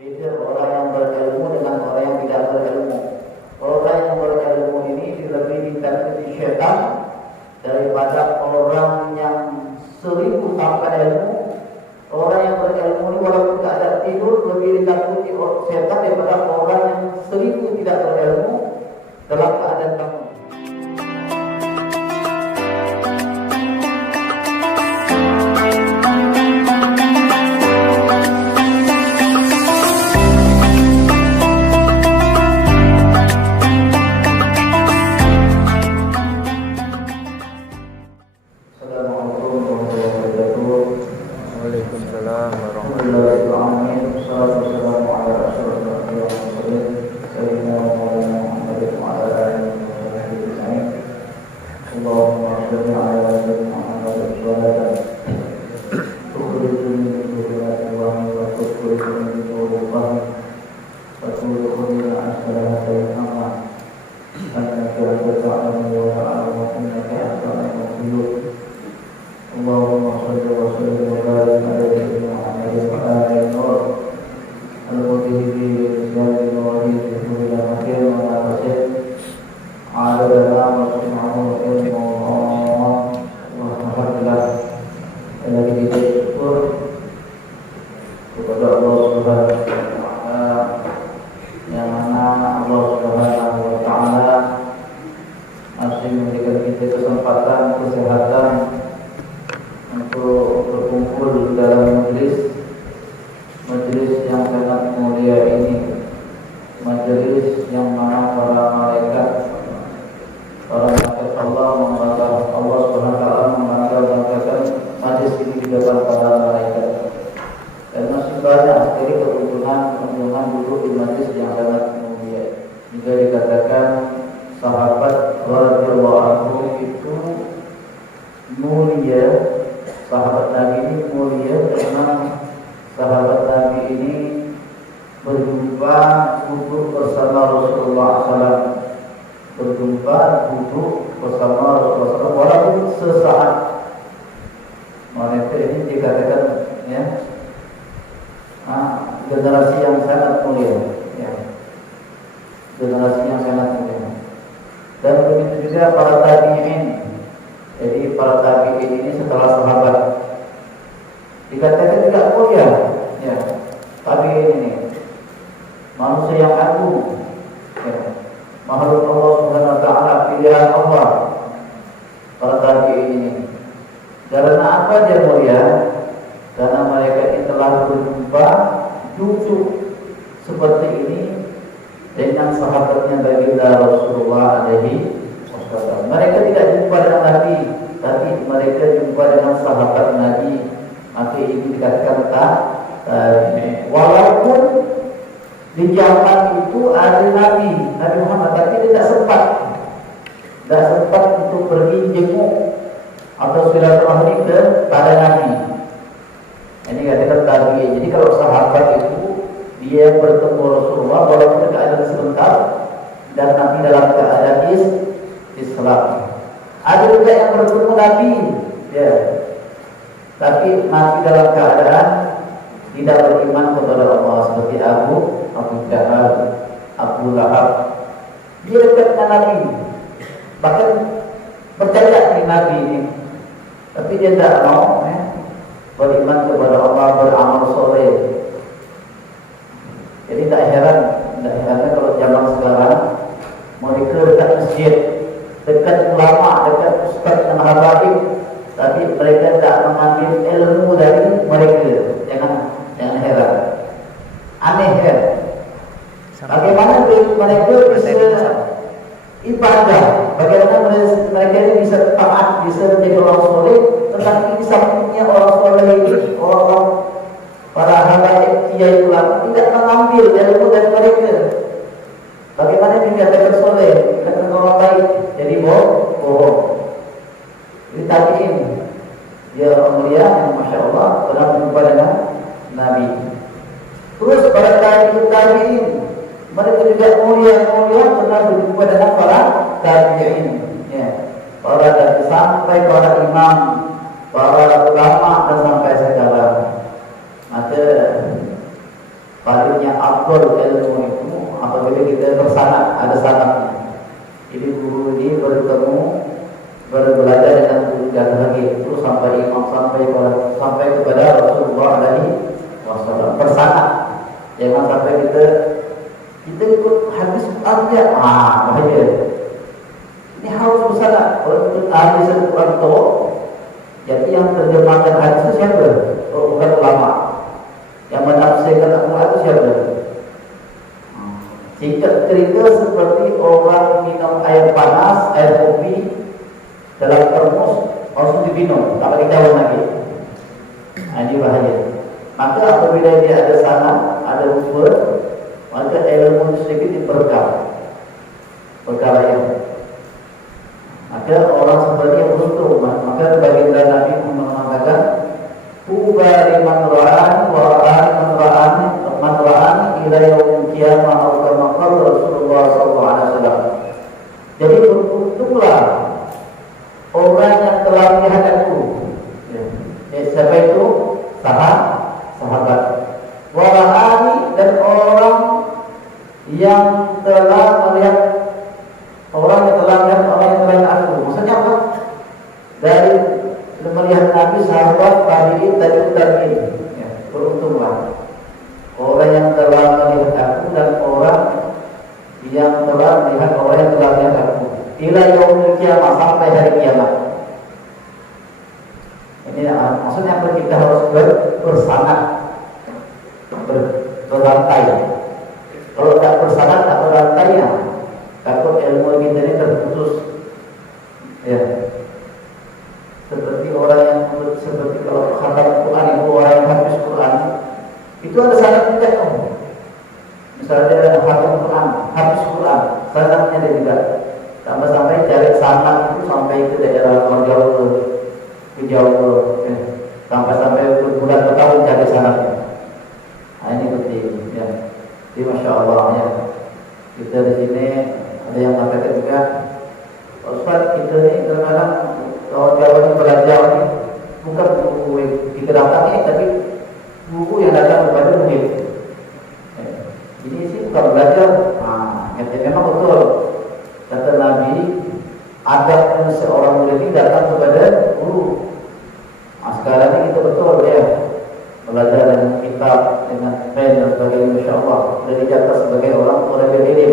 Beda orang yang berilmu dengan orang yang tidak berilmu. Orang yang berilmu ini lebih ditakuti syaitan daripada orang yang 1000 tanpa ilmu. Orang yang berilmu ini walaupun tak ada tidur lebih ditakuti syaitan daripada orang yang 1000 tidak berilmu dalam keadaan bangun. Generasi yang sangat mulia, ya. Generasi yang sangat mulia. Dan begitu juga para tabi'in. Jadi para tabi'in ini setelah sahabat dikatakan tidak mulia, ya. Tabi'in ini manusia yang agung, ya. Makhluk Allah Subhanahu wa taala, pilihan Allah. Para tabi'in ini. Karena apa dia mulia? Karena mereka ini telah berjumpa duduk seperti ini dengan sahabatnya baginda Rasulullah alaihi wasallam. Mereka tidak jumpa dengan Nabi, tapi mereka jumpa dengan sahabat Nabi. Maka ini dikatakan walaupun di zaman itu ada Nabi Muhammad, tapi tidak sempat untuk pergi jenguk atau silaturahmi kepada Nabi. Ini katakan tabi'in. Jadi kalau sahabat itu dia bertemu Rasulullah walaupun keadaan sebentar dan Nabi dalam keadaan Islam. Ada juga yang bertemu Nabi, ya, tapi Nabi dalam keadaan tidak beriman kepada Allah seperti Abu Jahal, Abu Lahab. Dia dekat dengan Nabi, bahkan percaya dengan Nabi ini, tapi dia tidak mau beriman kepada Allah, beramal soleh. Jadi tak heran kalau zaman sekarang mereka dekat masjid, dekat ulama, dekat ustaz dan habaib, tapi mereka tak mengambil ilmu dari mereka. Jangan heran. Aneh kan? Bagaimana mereka bisa ibadah? Bagaimana mereka ini bisa taat, bisa menjadi orang soleh, tetapi di sampingnya orang soleh ini, orang para habaib kiai ulama tidak mengambil ilmu dari mereka. Bagaimana dikatakan soleh, dikatakan orang baik, jadi bohong. Ini tabi'in. Dia orang mulia yang masya Allah pernah berjumpa dengan Nabi. Terus para tabi'in, mereka juga mulia pernah berjumpa dengan para tabi'in, ya. Para dari sampai para imam, para ulama dan sampai sekarang. Maka palingnya afdal ilmu itu apabila kita bersanad, ada sanadnya. Jadi guru ini belajar dengan guru dan lagi terus sampai imam sampai kepada Rasulullah alaihi wasallam bersanad. Jangan sampai kita ikut hadis Quran bahaya. Ini harus bersanad. Kalau ikut hadis Quran itu, jadi yang terjemahkan hadis itu siapa? Oh, bukan ulama. Yang menafsirkan Al-Quran itu siapa? Jika cerita seperti orang minum air panas, air kopi dalam termos, langsung diminum, tak pakai daun lagi. Ini bahaya. Maka apabila dia ada sana, ada lupa, maka ilmu sedikit diperkam. Perkara yang maka orang seperti yang beruntung. Maka baginda Nabi mengatakan, "Tuba liman ra'ani wa ra'ani man ra'ani ila yaumil qiyamah atau kama qala Rasulullah sallallahu alaihi wasallam." Jadi beruntunglah orang yang telah melihat aku. Siapa itu? Sahabat. Wa ra'ani, dan orang yang telah melihat orang yang telah melihat aku. Maksudnya apa? Dari melihat Nabi, sahabat, tabi'in, tabi'in. Beruntunglah orang yang telah melihat aku dan orang yang telah melihat orang yang telah melihat aku. Ila yaumil qiyamah, sampai hari kiamat. Ini maksudnya apa? Kita harus bersanad, berantai. Kalau tak bersanad, tak berantai, takut ilmu kita ini terputus. Ya. Seperti orang yang kalau khatam Quran itu, orang yang habis Quran itu ada sanad juga. Misalnya khatam Quran, habis Quran, sanadnya dia juga. Sampai cari sanad itu sampai ke daerah Jawa, ke Jawa, sampai berbulan bertahun cari sanadnya. Ini penting, ya. Jadi masya Allah, ya. Kita di sini ada yang mengatakan juga, Ustaz, kita ini kadang-kadang kalau Jawa ini belajar ini bukan buku kita datangi, tapi buku yang datang kepada murid. Ini sih bukan belajar. Memang betul kata Nabi, adab seorang murid ini datang kepada guru. Sekarang ini kita betul ya belajar dengan kitab, dengan pen dan sebagainya. Masya Allah, sudah dicatat sebagai orang berilim,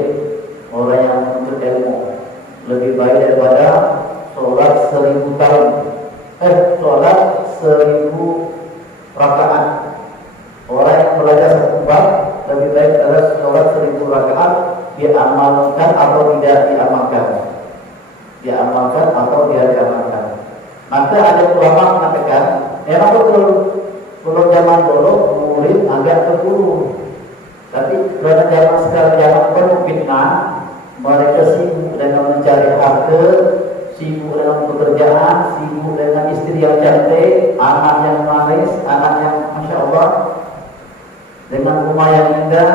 orang yang menuntut ilmu, lebih baik daripada sholat 1000 tahun. Sholat 1000 rakaat. Orang yang belajar satu bab lebih baik adalah sholat 1000 rakaat, diamalkan atau tidak diamalkan. Diamalkan atau tidak diamalkan. Maka ada ulama mengatakan, memang betul kalau zaman dulu murid agak terburu, tapi pada zaman sekarang zaman penuh fitnah, mereka sibuk dengan mencari harta, sibuk dengan pekerjaan, sibuk dengan istri yang cantik, anak yang manis, anak yang masya Allah, dengan rumah yang indah,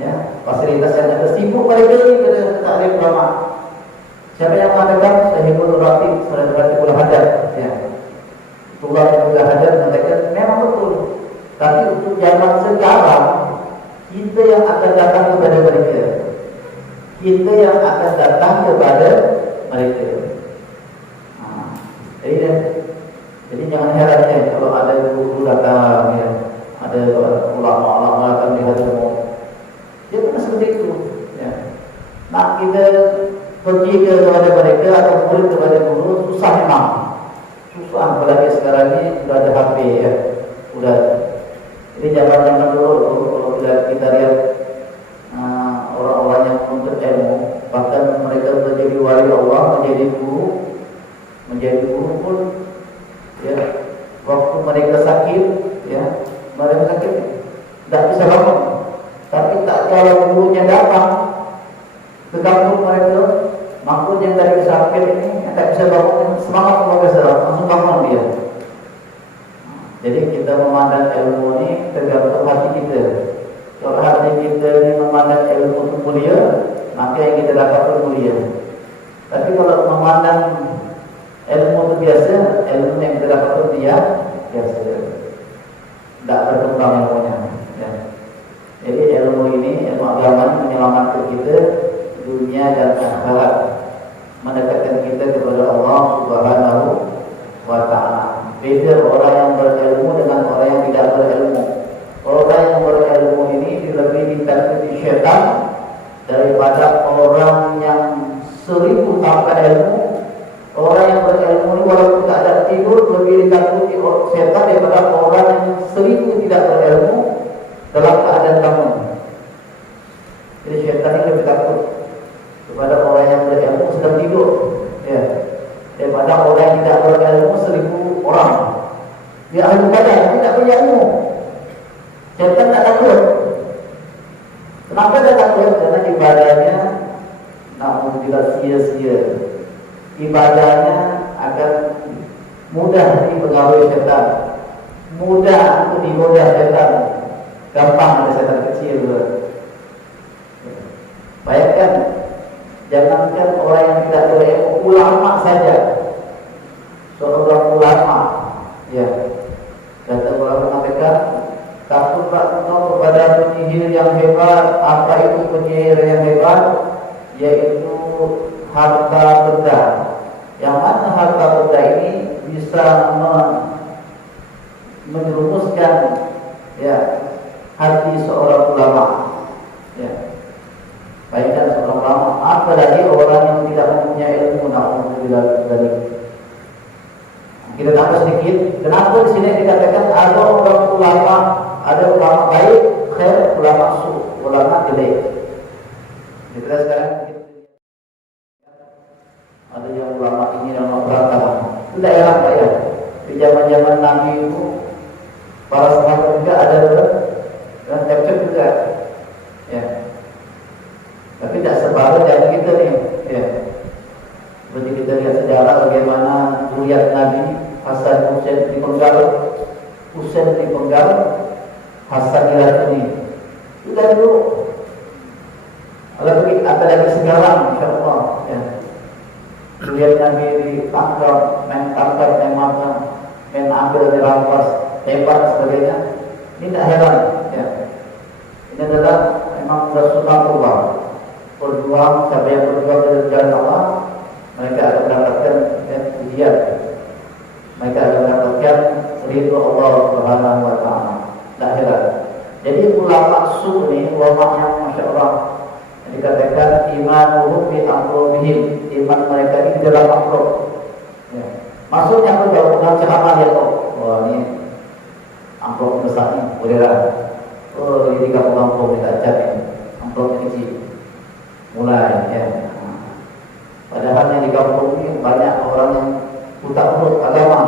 ya, fasilitas yang ada, sibuk mereka ini pada takrif ulama. Siapa yang mengatakan sahibul ratib, sahibul hadat, ya. Itulah yang juga hadat mengatakan memang betul. Tapi untuk zaman sekarang, kita yang akan datang kepada mereka. Kita yang akan datang kepada mereka. Jadi jangan heran ya kalau ada guru datang, ya, ada ulama-ulama datang di hadapan. Dia pernah seperti itu. Ya. Nah, kita pergi kepada mereka atau murid kepada guru susah memang. Susah, apalagi sekarang ini sudah ada HP, ya. Sudah. Jadi zaman-zaman dulu kalau kita lihat orang-orang yang menuntut ilmu, bahkan mereka menjadi wali Allah, menjadi guru pun, ya, waktu mereka sakit, ya, mereka sakit tidak bisa bangun. Tapi tak kalau gurunya datang ke kampung mereka, maka yang dari sakit ini tak bisa bangun, semangat mereka langsung bangun dia. Jadi kita memandang ilmu ini tergantung hati kita. Kalau hati kita ini memandang ilmu itu mulia, maka yang kita dapat mulia. Tapi kalau memandang ilmu itu biasa, ilmu yang kita dapat itu biasa, tidak berkembang ilmunya. Ya. Jadi ilmu agama menyelamatkan kita dunia dan akhirat, mendekatkan kita kepada Allah Subhanahu wa Ta'ala. Beda orang yang berilmu dengan orang yang tidak berilmu. Orang yang berilmu ini lebih ditakuti syaitan daripada orang yang 1000 tanpa ilmu. Orang yang berilmu ini walaupun tak ada tidur lebih ditakuti syaitan daripada orang yang 1000 tidak berilmu dalam keadaan bangun. Jadi syaitan ini lebih takut kepada orang yang berilmu sedang tidur, ya, daripada orang yang tidak berilmu 1000 orang. Dia ahli badan tapi tak punya ilmu. Syaitan tak takut. Kenapa dia takut? Karena ibadahnya tidak sia-sia. Ibadahnya akan mudah dipengaruhi syaitan, mudah untuk digoda syaitan, gampang ada syaitan kecil. Bayangkan, jangankan orang yang tidak berilmu, ulama saja, seorang ulama, ya, kata ulama mengatakan, takutlah engkau kepada penyihir yang hebat. Apa itu penyihir yang hebat? Yaitu harta benda. Yang mana harta benda ini bisa menjerumuskan, ya, hati seorang ulama, ya. Bayangkan seorang ulama, apalagi orang yang tidak mempunyai ilmu. Dari kita tambah sedikit. Kenapa di sini dikatakan ada orang ulama, ada ulama baik, khair, ulama su, ulama jelek. Kita sekarang ada yang ulama ini dan ulama berantakan. Itu daerah Pak ya. Di zaman-zaman Nabi itu para sahabat juga ada dan capture juga, ya. Tapi tidak sebarang dari kita nih, ya. Seperti kita lihat sejarah bagaimana zuriat Nabi Hasan Husain dipenggal, Husain dipenggal, Hasan diracuni. Itu dari dulu. Ada lagi sekarang, insyaAllah, ya. Zuriat Nabi ditangkap, main tangkap, main makan, main ambil, dirampas, hebat sebagainya. Ini tidak heran, ya. Ini adalah memang Rasulullah. Berjuang, siapa yang berjuang dari jalan Allah, mereka akan mendapatkan ujian. Mereka akan mendapatkan ridho Allah Subhanahu wa Ta'ala. Tak heran. Jadi ulama su ini, ulama yang Masya Allah, dikatakan imanuhum bi amrobihim, iman mereka ini dalam amrob, ya. Maksudnya apa? Kalau dalam ceramah dia tahu, wah ini amrob besar ini, boleh lah. Oh ini kamu amrob tidak cat ini, amrob kecil. Mulai, ya. Padahal yang di kampung ini banyak orang yang buta huruf agama,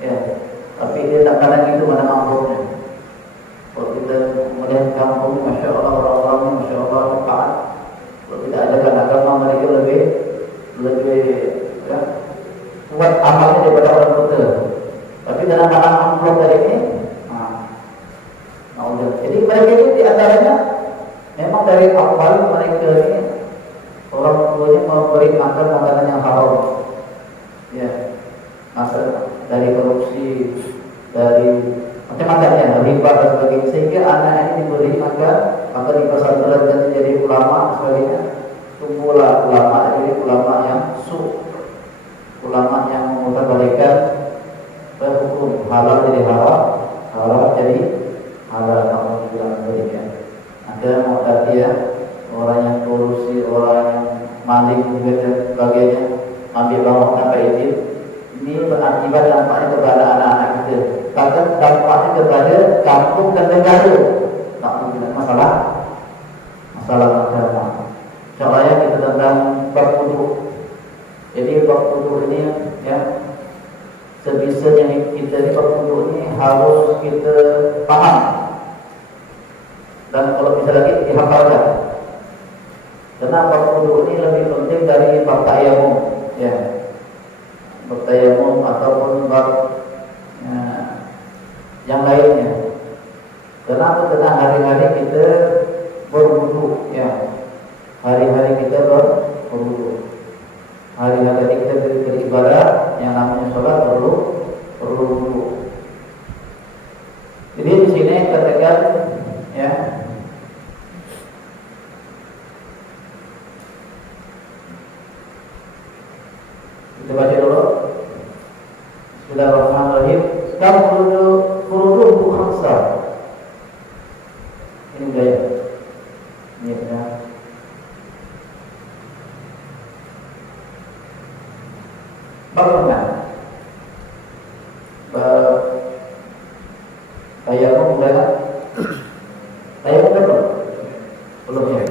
ya. Tapi dia tak kadang itu mana amrobnya. Kalau kita melihat kampung ini, Masya Allah, orang-orangnya Masya Allah taat. Kalau tidak ada agama, mereka lebih ya, kuat amalnya daripada orang buta. Tapi dalam amplop tadi ini, jadi mereka itu diantaranya memang dari awal mereka ini orang tuanya memberi makan makanan yang haram, ya, asal dari korupsi, dari macam-macam ya, riba dan sebagainya, sehingga anak ini diberi makan, maka di pesantren dan menjadi ulama sebagainya. Tumbuhlah ulama, jadi ulama yang su, ulama yang memutarbalikan berhukum halal jadi haram, haram jadi halal, namun bilang demikian. Ada mu'tadiyah, ya, orang yang korupsi, orang yang maling dan sebagainya, ambil barang tanpa izin. Ini berakibat dampaknya kepada anak-anak kita, bahkan dampaknya kepada kampung dan negara. Tak mungkin masalah agama. Contohnya kita tentang bab wudu. Jadi bab wudu ini, ya, sebisanya kita di bab wudu ini harus kita paham. Dan kalau bisa lagi dihafalkan. Karena bab wudu ini lebih penting dari bab tayamum, ya. Bab tayamum ataupun bab yang lainnya. Kenapa? Karena hari-hari kita berwudu, ya. Hari-hari kita berwudu. Hari-hari kita beribadah yang namanya sholat perlu wudu. Jadi di sini katakan, ya, Ini udah ya. Ini udah. Bagaimana? Tayamum udah kan? Tayamum udah belum? Belum ya?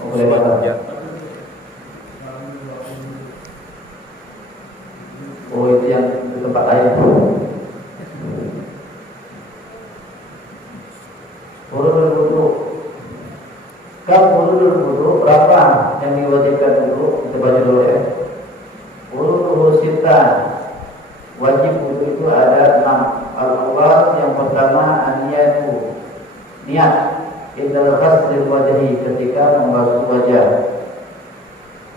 Oh, boleh banget. Oh, itu yang di tempat lain. Wudu. Kalau wudu berapa yang diwajibkan dulu? Kita baca dulu ya. Wudu sita. Wajib wudu itu ada 6. Al-awwal yang pertama an-niyatu. Niat indal ghasl wajhi, ketika membasuh wajah.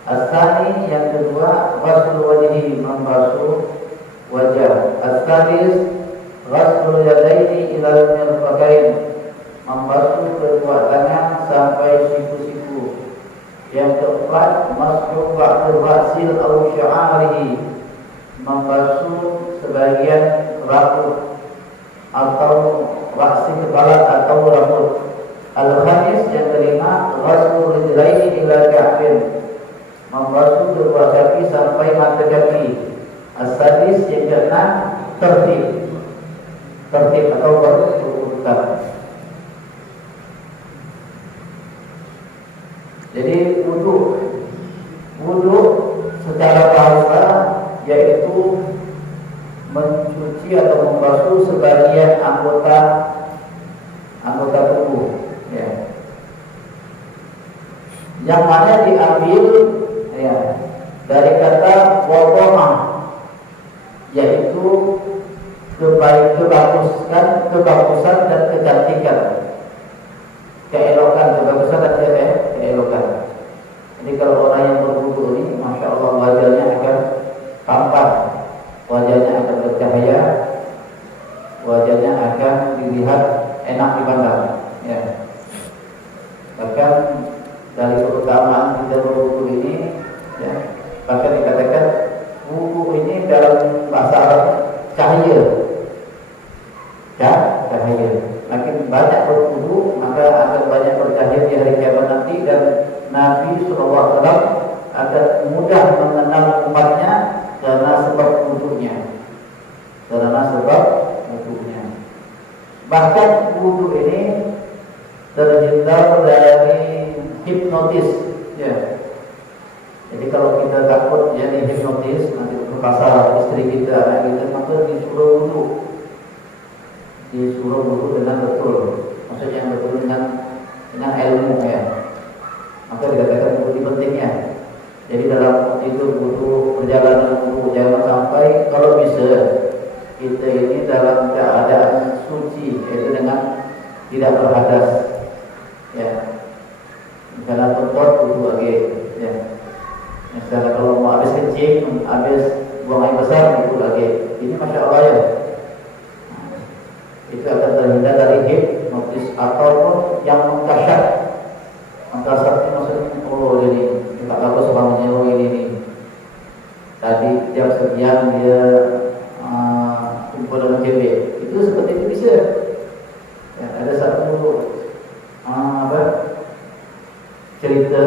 As-tsani yang kedua ghasl wajhi, membasuh wajah. As-tsalis ghasl yadaini ilal mirfaqain, membasuh kedua tangan sampai siku-siku. Yang keempat mashu ba'dul rasil aw sya'arihi, membasuh sebagian rambut atau raksi kepala atau rambut. Al-khamis yang kelima ghaslu rijlaini ila ka'bin, membasuh kedua kaki sampai mata kaki. As-sadis yang keenam tertib atau berurutan. Jadi wudu secara bahasa yaitu mencuci atau membasuh sebagian anggota tubuh, ya. Yang mana diambil ya dari kata wadhamah, yaitu kebagusan dan kecantikan, keelokan, kebagusan dan keelokan. Jadi kalau orang yang berwudu ini, masya Allah, wajahnya akan tampan, wajahnya akan bercahaya, wajahnya akan dilihat enak dipandang, ya. Bahkan dari keutamaan kita berwudu ini, ya, bahkan dikatakan wudu ini dalam bahasa Arab cahaya. Makin banyak berwudu, maka akan banyak bercahaya di hari kiamat nanti, dan Nabi SAW akan mudah mengenal umatnya karena sebab wudunya. Bahkan wudu ini terhindar dari hipnotis, ya. Jadi kalau kita takut ya dihipnotis, nanti ke pasar istri kita, anak kita, maka disuruh wudu dengan betul, maksudnya yang betul dengan ilmu, ya. Maka dikatakan wudu pentingnya. Jadi dalam tidur wudu, perjalanan wudu, jangan sampai kalau bisa kita ini dalam keadaan suci, yaitu dengan tidak berhadas, ya. Misalnya tempat wudu lagi, ya. Misalnya kalau mau habis kencing, habis buang air besar, wudu lagi. Ini masya Allah, ya. Itu akan terhindar dari hipnotis ataupun yang mengkasyaf. Mengkasyaf itu maksudnya jadi tak bagus orang menyewa ini. Tadi jam sekian dia kumpul dengan cewek, itu seperti itu bisa. Ya, ada satu cerita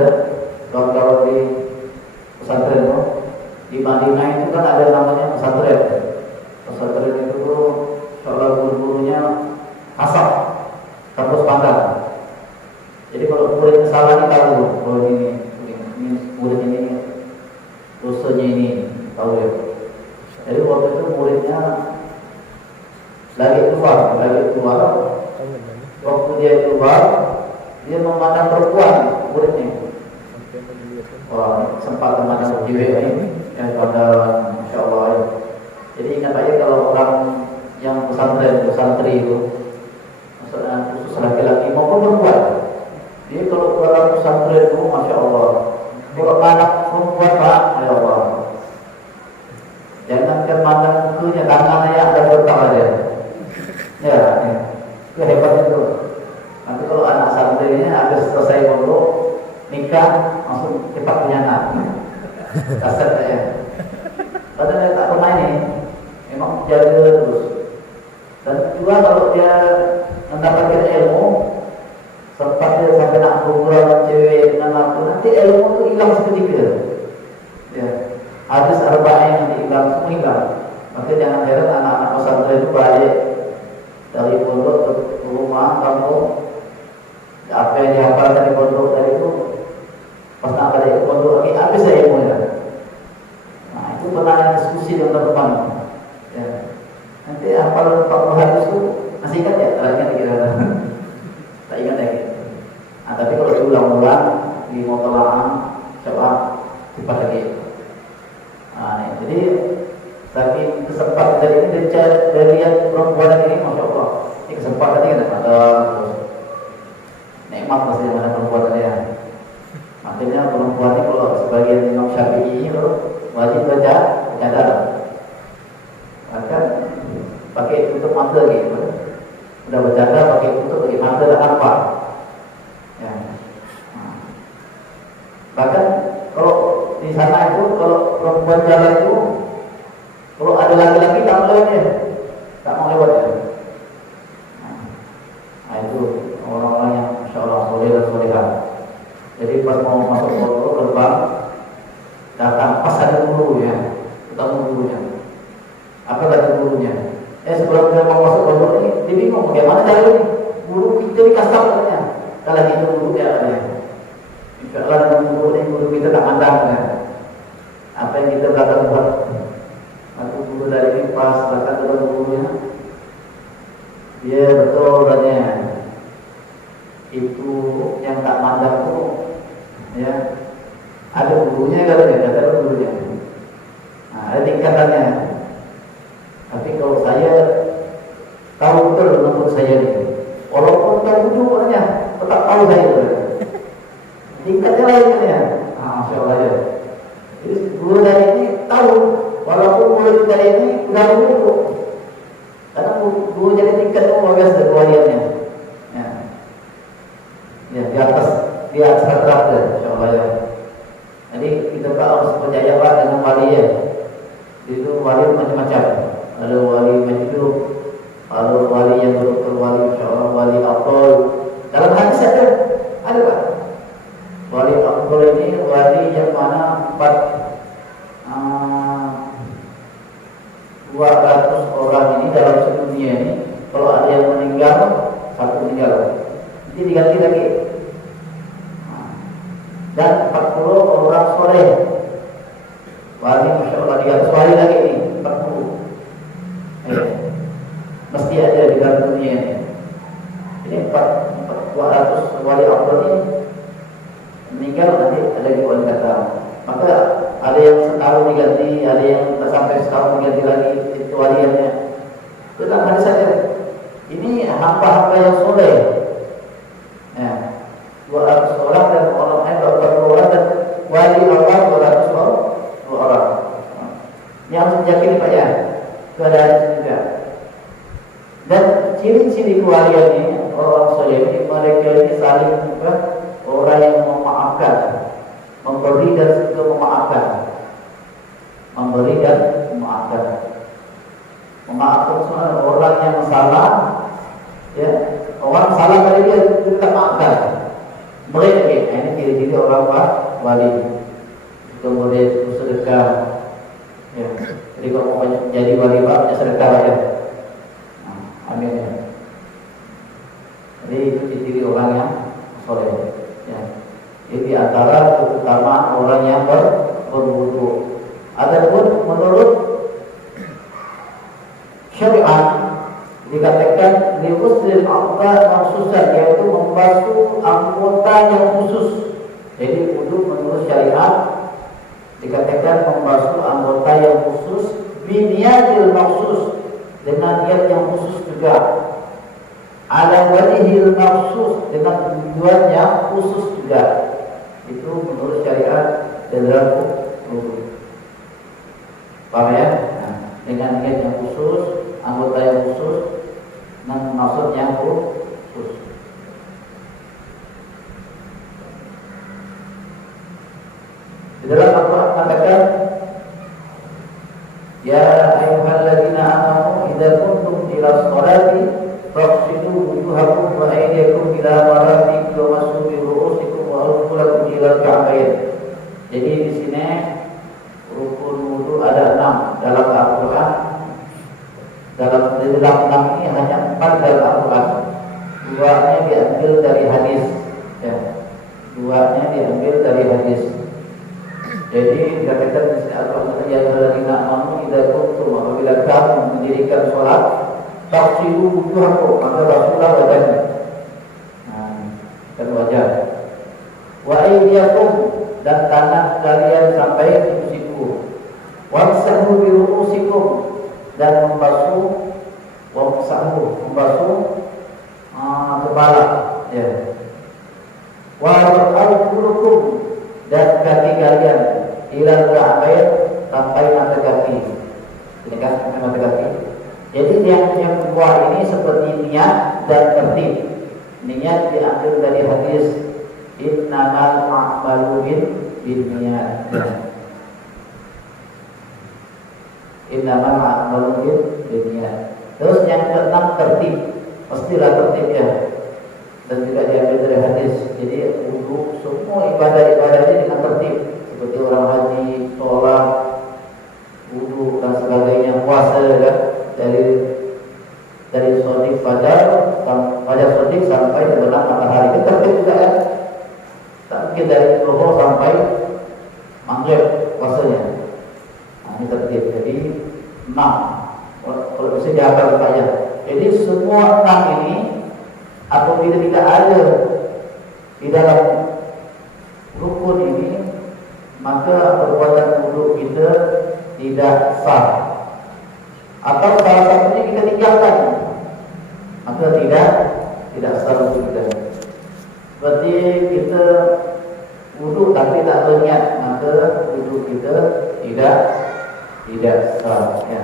kawan-kawan di pesantren di Madinah itu kan ada namanya pesantren. Pesantren itu seolah guru-gurunya asap terus pandang. Jadi kalau murid salah ini tahu, oh ini muridnya ini, dosanya ini tahu, ya. Jadi waktu itu muridnya lagi keluar, waktu dia keluar, dia memandang perempuan muridnya. Wah, sempat memandang cewek ini, yang pada masya Allah, ya. Jadi ingat aja kalau orang yang santri itu, maksudnya khusus laki-laki maupun perempuan, dia kalau orang pesantren itu masya Allah, kalau anak perempuan Pak, ya Allah, jangankan mandang mukanya, tangannya ada bertang aja, ya, itu hebat itu. Nanti kalau anak santrinya habis selesai dulu nikah, langsung cepat punya anak, kasar ya. Padahal dia tak pernah ini, memang jaga terus. Dan juga kalau dia mendapatkan ilmu, sempat dia sampai nak bergurau dengan cewek dengan apa, nanti ilmu itu hilang seketika. Ya, habis arba'in nanti hilang, semua hilang. Maka jangan heran anak-anak pesantren itu balik dari pondok ke rumah kampung, apa yang dihafal dari pondok tadi itu pas nak balik ke pondok lagi habis saya ilmunya. Nah itu pernah diskusi dengan teman-teman. Ya. Nanti hafal 40 hadis itu masih ingat ya? Tak ingat kira-kira. Tak ingat lagi. Nah, tapi kalau diulang-ulang di mutola'ah coba cepat lagi. Nah, jadi saking kesempatan tadi ini dia lihat perempuan ini, masya Allah. Ini kesempatan tadi kan ada nikmat pasti mana perempuan tadi ya. Artinya perempuan ini kalau sebagian Imam Syafi'i itu wajib baca cadar. Bahkan pakai tutup mata gitu. Udah bercadar pakai tutup pakai mata dan apa? Ya. Nah. Bahkan kalau di sana itu kalau perempuan jalan itu kalau ada laki-laki tak boleh dia, tak mau lewat dia. Nah itu orang-orang yang insya Allah soleh dan solehah. Jadi pas mau masuk gerbang datang pas ada gurunya, ketemu gurunya. Apa kata gurunya? Sebelum dia mau masuk pondok ini, dia bingung bagaimana cara ini. Guru kita di kasar katanya. Kalau kita guru dia katanya. Insya Allah dengan guru kita tak mandang kan. Apa yang kita belakang buat. Aku guru dari ini pas belakang dengan gurunya. Dia betul katanya. Itu yang tak mandang tu, ya ada gurunya katanya, kata gurunya. Nah, ada tingkatannya. Tapi kalau saya tahu betul menurut saya ini, walaupun tak wujud orangnya, tetap tahu saya betul. Tingkatnya lain kan ya. Masya Allah ya. Jadi guru dari ini tahu, walaupun murid dari ini sudah wujud. Karena guru jadi tingkat itu luar biasa kewaliannya. Ya, di atas rata-rata, insya Allah ya. Jadi kita harus percaya Pak dengan wali ya. Itu wali macam-macam. Ada wali majnun, ada wali yang betul wali, insya Allah wali afdal. Dalam hadis ada Pak. Wali afdal ini wali yang mana 200 orang ini dalam sedunia ini, kalau ada yang meninggal, satu meninggal, nanti diganti lagi. Dan 40 orang soleh, wali masya Allah 300 wali lagi ini 40. Mesti ada di dalam dunia ini. Ini 200 wali afdal ini meninggal, nanti ada di wali kata. Maka ada yang setahun diganti, ada yang tak sampai setahun diganti lagi itu waliannya. Itu tak ada saja. Ini hamba-hamba yang soleh. Ya, 200 orang dan orang lain 40 orang dan wali Allah 200 orang. Ini harus diyakini Pak ya. Itu ada juga. Dan ciri-ciri kewalian ini orang soleh ini, mereka ini saling juga orang yang memaafkan, memberi dan juga memaafkan, memberi dan memaafkan. Memaafkan semua orang yang salah, ya orang salah kali dia kita maafkan. Mereka ini ciri-ciri orang wali. Kemudian sedekah. Ya. Jadi kalau mau jadi wali Pak, sedekah ya. Amin ya. Jadi itu ciri orang yang soleh. Ya. Jadi di antara keutamaan orang yang berwudu. Adapun menurut syariat dikatakan liwuslil aqda maksusan, yaitu membasuh anggota yang khusus. Jadi wudu menurut syariat dikatakan membasuh anggota yang khusus biniyatil maksus, dengan niat yang khusus juga, ala wajhil maksus, dengan tujuan yang khusus juga. Itu menurut syariat dalam wudu. Paham ya? Nah, dengan niat yang khusus, anggota yang khusus, dan maksud yang khusus. Di dalam Al-Quran mengatakan, ya ayyuhalladzina amanu idza kuntum ila sholati faghsilu wujuhakum wa aydiyakum ila marafiq ilal ka'bain. Jadi di sini rukun wudu ada 6 dalam Al-Quran. Dalam 6 ini hanya 4 dalam Al-Quran. 2-nya diambil dari hadis. Ya. 2-nya diambil dari hadis. Jadi dikatakan di sini Al-Quran ya alladzina amanu idza kuntum apabila kamu mendirikan salat tafsiru wujuhakum maka Rasulullah wajahnya. Dan wajah. Wa aydiyakum dan tangan kalian sampai ke siku. Wamsahu bi ru'usikum dan membasuh kepala ya. Wa arjulukum dan kaki kalian ilal ka'bain sampai mata kaki. Ini kan sampai mata kaki. Jadi yang kedua ini seperti niat dan tertib. Niat diambil dari hadis innamal a'malu binniyat. Innamal a'malu binniyat. Terus yang keenam tertib. Pastilah tertib ya. Dan juga diambil dari hadis. Jadi wudu semua ibadah-ibadah ini dengan tertib. Seperti orang haji, sholat, wudu dan sebagainya, puasa kan dari sodik fajar sodik sampai terbenam matahari. Itu tertib juga ya. Tak mungkin dari zuhur sampai maghrib puasanya. Nah, ini tertib. Jadi 6. Kalau bisa dihafal saja. Jadi semua 6 ini apabila tidak ada di dalam rukun ini, maka perbuatan wudu kita tidak sah. Atau salah satunya kita tinggalkan, maka tidak sah wudu kita. Seperti kita wudu tapi tak berniat, maka wudu kita tidak sah ya.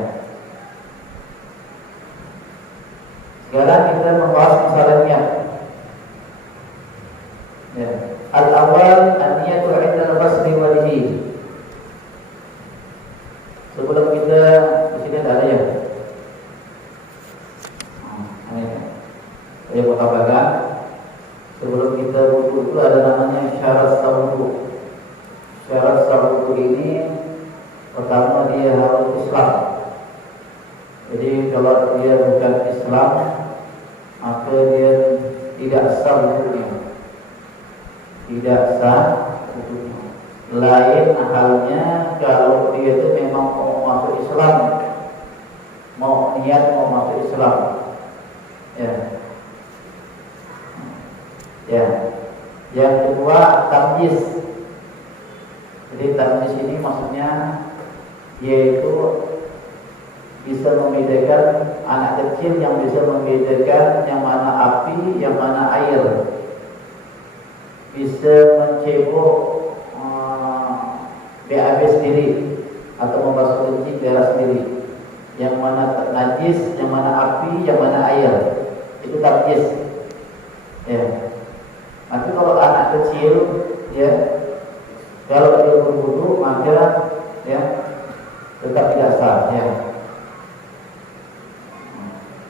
Sekarang kita membahas masalah niat. Ya. Al-awwal an-niyatu 'inda ghasli wajhi. Sebelum kita di sini ada ya. Saya mau katakan sebelum kita wudu itu ada namanya syarat wudu. Syarat wudu ini pertama dia harus Islam. Jadi kalau dia bukan Islam, maka dia tidak sah wudunya. Tidak sah wudunya. Lain halnya kalau dia itu memang mau masuk Islam, mau niat mau masuk Islam. Ya. Ya. Yang kedua tamyiz. Jadi tamyiz ini maksudnya yaitu bisa membedakan anak kecil yang bisa membedakan yang mana api, yang mana air. Bisa mencebok BAB sendiri atau membasuh kencing darah sendiri. Yang mana najis, yang mana api, yang mana air. Itu tamyiz. Ya. Tapi kalau anak kecil ya, kalau dia berwudu maka ya tetap tidak sah ya.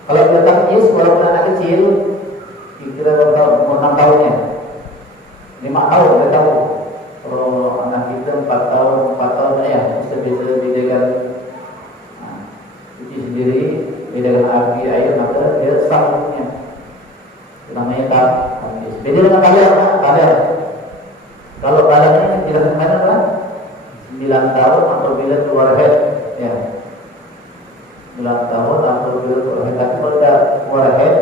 Kalau dia tamyiz, walaupun anak kecil, kira berapa tahun? Umur 6 tahun ya, 5 tahun dia tahu. Kalau anak kita 4 tahun ya, bisa bedakan cuci sendiri, bedakan api air, maka dia sah hukumnya. Itu namanya tamyiz. Beda dengan kalian. Kalau kalian ini jelas mana kan? 9 tahun apabila keluar head ya. 9 tahun apabila keluar head. Tapi kalau dah keluar head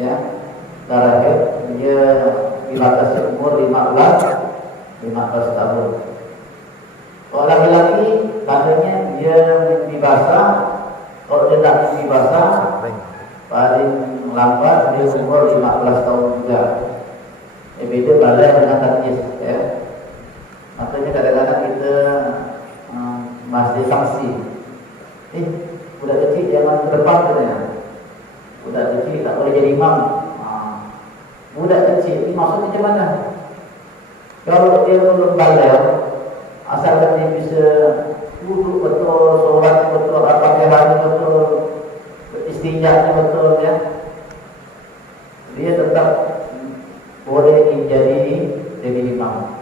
ya, darah head dia dibatasi umur 15 tahun. Kalau laki-laki katanya dia mimpi basah. Kalau dia tak mimpi basah, paling lambat dia umur 15 tahun juga. Beda balai dengan tamyiz ya. Makanya kadang-kadang kita masih sanksi. Budak kecil jangan ke depan katanya. Budak kecil tak boleh jadi imam. Budak kecil ini maksudnya macam mana? Kalau dia belum balik, asalkan dia bisa duduk betul, solat betul, Al-Fatihah betul, istinja betul ya, dia tetap boleh jadi imam.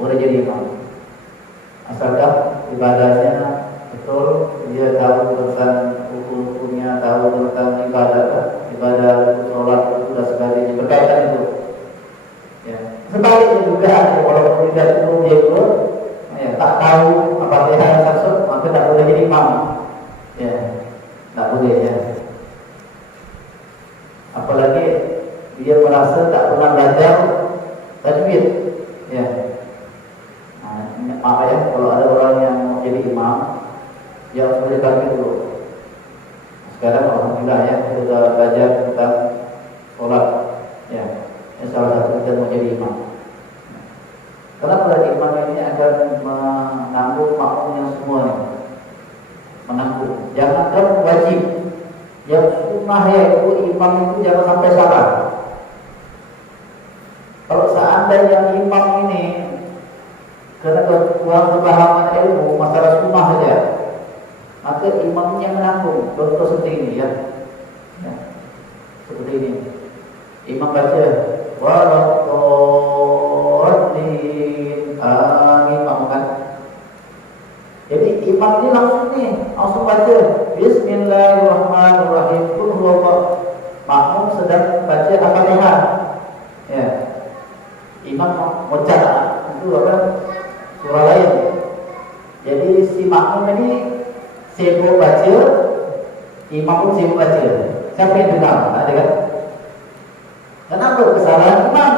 boleh jadi imam. Asalkan ibadahnya betul, dia tahu tentang hukum-hukumnya, tahu tentang ibadah sholat dan sebagainya, berkaitan itu. Ya. Sebaliknya juga ada walaupun tidak itu dia itu tak tahu apa yang maksud, maka tak boleh jadi imam. Ya, tak boleh ya. Apalagi dia merasa tak pernah belajar tajwid. Ya. Apa ya, kalau ada orang yang mau jadi imam, dia harus belajar dulu. Sekarang alhamdulillah ya, kita sudah belajar tentang sholat. Ya, ini salah satu kita mau jadi imam. Kenapa imam ini akan menanggung makmum yang semua menanggung. Jangankan wajib, yang sunnah yaitu imam itu jangan sampai salah. Kalau seandainya imam ini karena kurang pemahaman ilmu masalah sunnah saja, maka imamnya menanggung. Contoh seperti ini ya, seperti ini. Imam baca waladdallin amin, kan? Jadi imam ini langsung baca Bismillahirrahmanirrahim. Qul huwallahu. Makmum sedang baca Al-Fatihah. Ya. Imam baca itu apa? Surah lain. Jadi si makmum ini sibuk baca, imam pun sibuk baca. Siapa yang dengar? Ada kan? Kenapa kesalahan imam?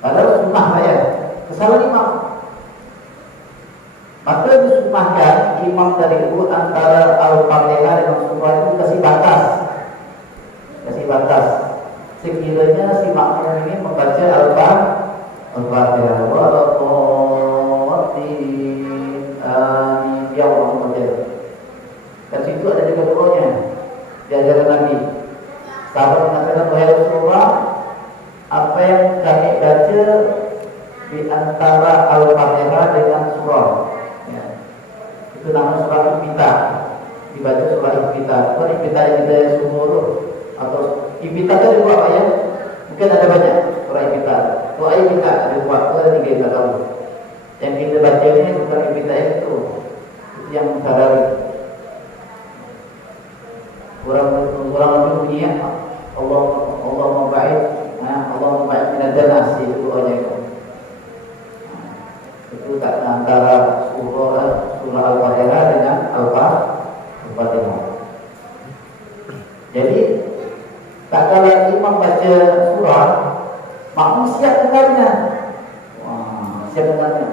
Padahal sunnah ya, kesalahan imam. Maka disunnahkan imam dari itu antara Al-Fatihah dengan surah itu kasih batas. Sekiranya si makmum ini membaca Al-Fatihah, dia orang membaca. Dan situ ada juga doanya diajarkan Nabi. Sahabat mengatakan, wahai Rasulullah, apa yang kami baca di antara Al-Fatihah dengan surah, ya, itu namanya surah Al-Iftitah. Dibaca surah Al-Iftitah. Bukan Iftitah yang kita suruh atau Iftitah itu ada berapa ya? Mungkin ada banyak surah Iftitah. Surah Iftitah ada dua, ada tiga kita tahu. Yang kita baca ini bukan Iftitah itu yang mutadari. Kurang lebih bunyinya Allah memba'id minad danas, itu doanya itu. Itu tak antara surah Al-Fatihah dengan Al-Fatihah. Jadi tak kala imam baca surah, makmum siap dengarnya. Siap dengarnya.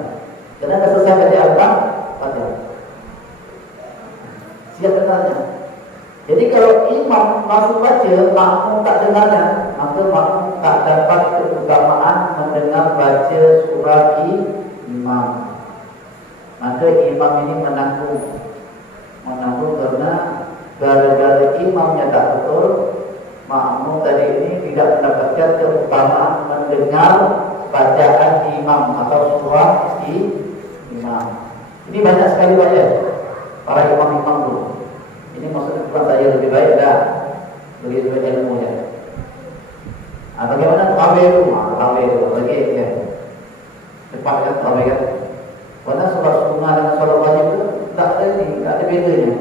Karena selesai baca Al-Fatihah, siap dengarnya. Jadi kalau imam langsung baca, makmum tak dengarnya, maka makmum tak dapat keutamaan mendengar baca surah imam. Maka imam ini menanggung karena gara-gara imamnya tak betul, makmum tadi ini tidak mendapatkan keutamaan mendengar bacaan imam atau surah imam. Ini banyak sekali baca para imam-imam dulu. Ini maksudnya bukan saya lebih baik dah, lebih ilmunya. Bagaimana tarawih itu lagi ya. Cepat kan tarawih kan. Karena sholat sunnah dengan sholat wajib itu tak ada bedanya.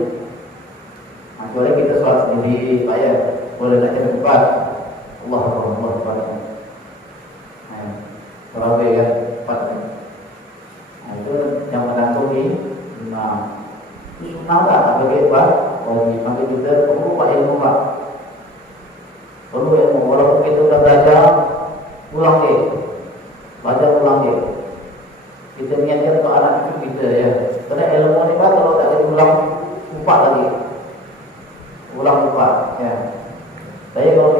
Kecuali kita sholat sendiri, Pak ya, boleh nak cepat. Allah Akbar. Tarawih kan cepat. Itu yang menanggung imam. Itu sunnah tak bagi Pak. Maka juga perlu Pak ilmu Pak. Perlu ilmu. Walaupun kita sudah belajar, ulang ulang kita niatkan untuk anak cucu kita ya. Karena ilmu ni Pak kalau tak ada ulang, lupa lagi. Ya. Saya kalau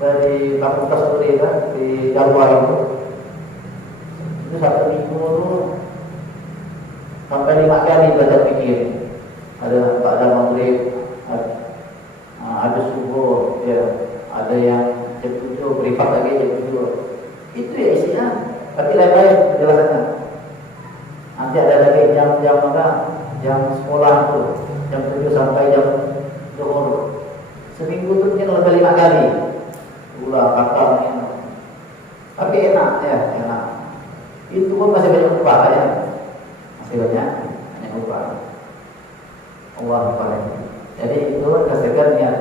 dari fakultas kuliah kan di Januari itu satu minggu tu sampai 5 kali belajar fikih. Ada maghrib, ada subuh, ya, ada yang jam 7 privat lagi jam 7. Itu ya isinya. Tapi lain-lain penjelasannya. Nanti ada lagi jam jam sekolah tu, jam 7 sampai jam zuhur. Seminggu tu mungkin lebih 5 kali. Ulang kata ni. Tapi enak ya. itu pun masih banyak upah ya, masih banyak upah. Allah paling. Jadi itu kesehatan niat.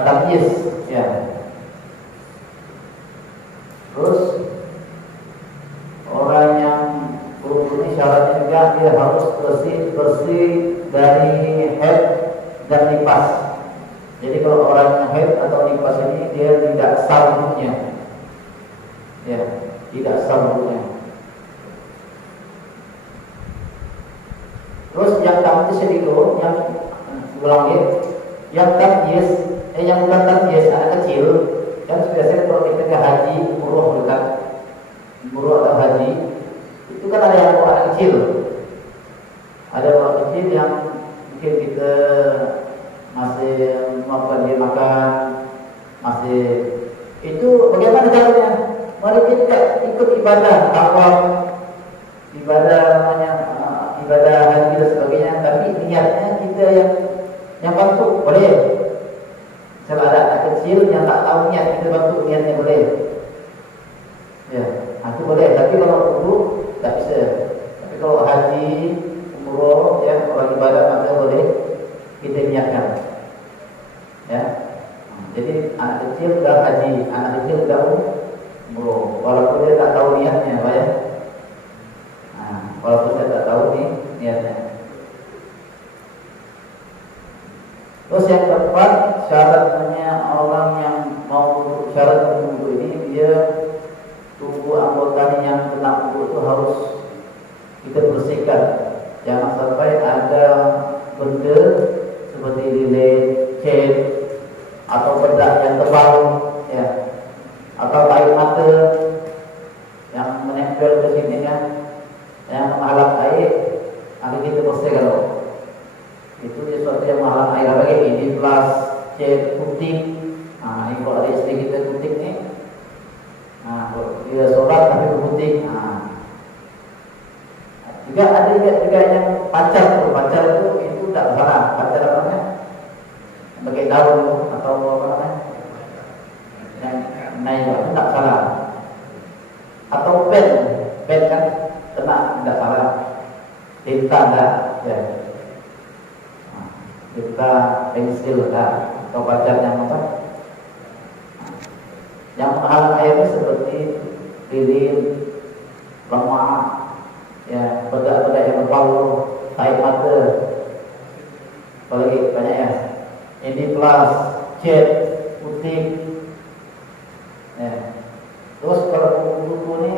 Tamyiz ya. Terus orang yang wudhu ini syaratnya juga dia harus bersih dari haid dan nifas. Jadi kalau orang yang haid atau nifas ini dia tidak sah wudhunya, ya, tidak sah wudhunya. Terus yang tamyiz itu, yang ulangi, yang tamyiz, yang bukan tamyiz anak kecil, kan biasanya kalau kita ke haji, umroh dekat, umroh atau haji, itu kan ada yang anak kecil, ada orang kecil yang mungkin kita masih maafkan dia makan, masih itu bagaimana caranya? Mereka juga ikut ibadah, tawaf, ibadah namanya ibadah haji dan sebagainya, tapi niatnya kita yang bantu boleh. Kalau ada anak kecil yang tak tahu niat, kita bantu niatnya boleh. Ya, itu boleh. Tapi kalau wudhu tak bisa. Tapi kalau haji, umroh, ya orang ibadah maka boleh kita niatkan. Ya. Jadi anak kecil sudah haji, anak kecil sudah umroh. Walaupun dia tak tahu niatnya, Pak ya. Walaupun saya tak tahu nih niatnya. Terus yang keempat, syaratnya orang yang mau syarat wudhu ini dia tubuh anggotanya yang kena wudhu itu harus kita bersihkan. Jangan sampai ada benda seperti lilin, cat atau bedak yang tebal, ya, atau air mata yang menempel ke sini kan, yang menghalang air, nanti kita bersihkan loh. Itu sesuatu yang menghalang air apa kayak ini, plus cat putih. Ini kalau ada istri kita putih nih, kalau dia sholat tapi putih. Juga ada juga yang pacar itu tak salah. Pacar apa namanya? Pakai daun atau apa namanya? Yang naik itu tak salah. Atau pen kan kena tidak salah. Tinta enggak, ya. Tinta pensil enggak. Atau pacar yang apa? Yang menghalang airnya seperti lilin, lemak, ya, bedak-bedak yang tebal, air mata, apalagi banyak ya. Ini plus, cat, putih. Ya. Terus kalau kuku ini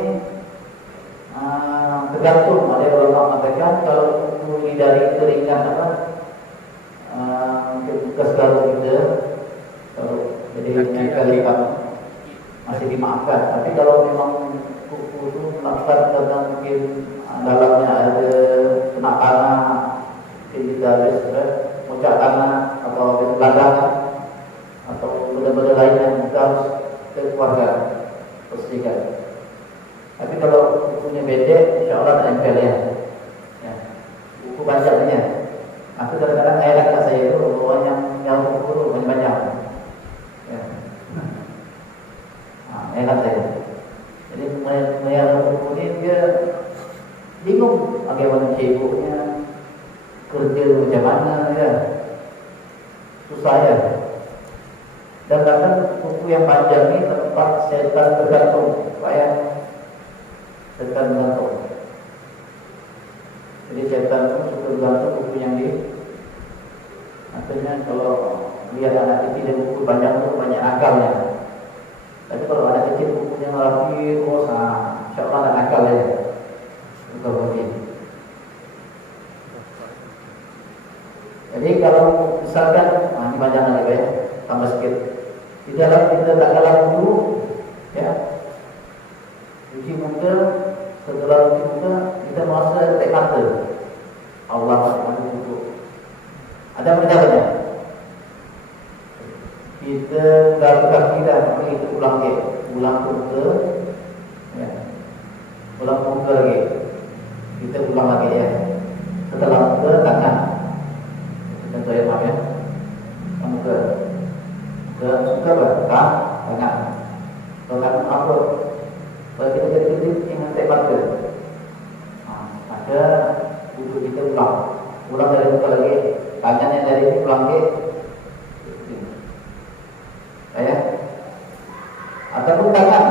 tergantung, ada yang ulama mengatakan kalau kuku ini dari keringan apa, bekas garu kita, kalau jadi kali masih dimaafkan. Tapi kalau memang kuku itu melakukan tentang mungkin dalamnya ada kena tanah, kita harus muncak tanah atau belakang atau benda-benda lain yang kita harus keluarkan, bersihkan. Tapi kalau kukunya bedek, insya Allah tak nempel ya. Kuku panjangnya. Aku kadang-kadang ayat kat saya itu orang yang kuku itu banyak-banyak. Ya. Enak saya. Jadi melihara kuku ini dia bingung bagaimana ibunya kerja macam mana ya, susah ya. Dan kadang kuku yang panjang ini tempat setan tergantung, supaya setan tergantung. Jadi setan itu suka tergantung kuku yang di. Artinya kalau lihat anak kecil dan kuku panjang itu banyak akalnya. Tapi kalau anak kecil kukunya rapi, insya Allah ada akal ya. Bukan mungkin. Jadi kalau misalkan, ini panjang lagi ya, tambah sedikit. Di dalam kita tak dalam dulu, ya, cuci muka, setelah cuci muka kita merasa tak mata. Allah SWT itu. Ada perjalanannya. Kita dalam kaki dah, maka kita ulang muka, ya, ulang muka lagi. Kita ulang lagi ya. Setelah muka, tangan. Contoh ya, maaf ya. Muka apa? Tangan. Tangan apa? kita kedip-kedip yang tak mata. Ada duduk kita ulang dari muka lagi, tangan yang dari ini pulang ke, ya. Ataupun tangan,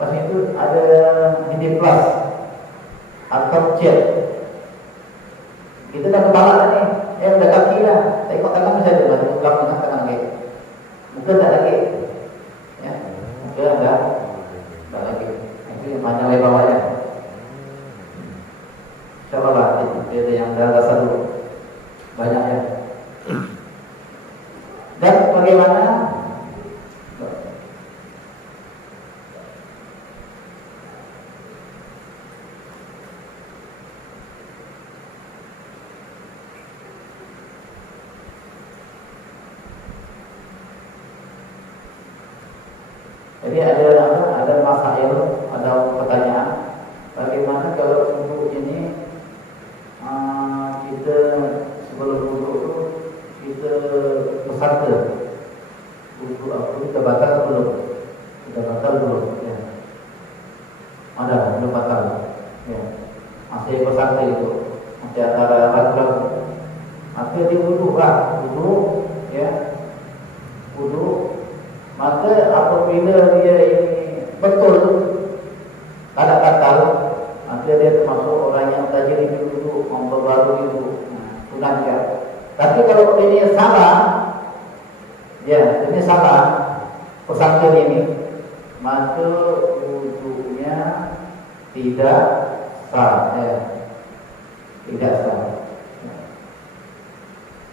pas itu ada midi plus atau jet. Kita dah kepala dah ni, dah kaki dah. Tengok tangan macam mana, baru pulang dengan tangan lagi. Muka tak lagi, ya. Muka dah lagi. Itu macam lebar wajah. InsyaAllah lah, dia yang dah rasa dulu. Banyak ya. Dan bagaimana? Jadi ada masail, ada pertanyaan. Bagaimana kalau wudhu ini kita sebelum wudhu itu kita bersangka wudhu apa kita batal belum? Kita batal belum? Ya. Ada belum batal? Ya. Masih bersangka itu, masih antara ragu-ragu. Maka dia wudhu lah, wudhu, ya, wudhu. Maka apabila dia ini betul tak batal, maka dia termasuk orang yang tajir itu dulu memperbarui itu sunat dia. Tapi kalau dia salah, ya ini salah pesangka ini, maka wudhunya tidak sah, ya. Tidak sah.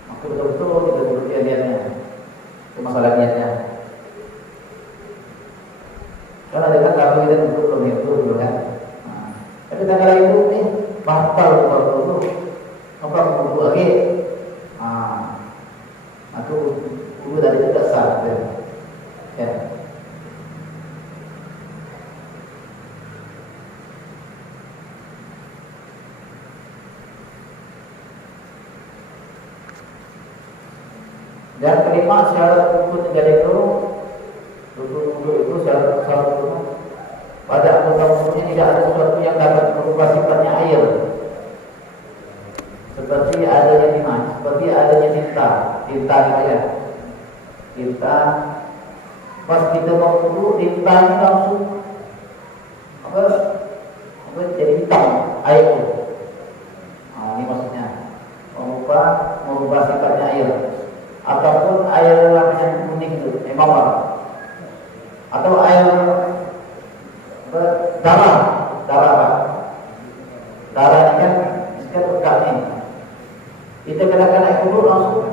Maka betul-betul kita berhati niatnya, itu masalah niatnya. Karena ada kan kalau kita untuk belum itu kan. Tapi tanggal itu ni batal betul tu. Apa buku lagi? Aku buku dari tidak sah. Ya. Dan kelima syarat buku terjadi itu. Duduk itu syarat itu pada anggota wudhunya tidak ada sesuatu yang dapat berubah sifatnya air, seperti adanya timah, seperti adanya tinta ya, tinta. Pas kita mau wudhu, tinta ini langsung apa jadi hitam air itu. Ini maksudnya merubah sifatnya air, ataupun air yang kuning itu, mawar. Atau air darah ini kan sekian pekat ni. Kita kenakan air wudhu langsung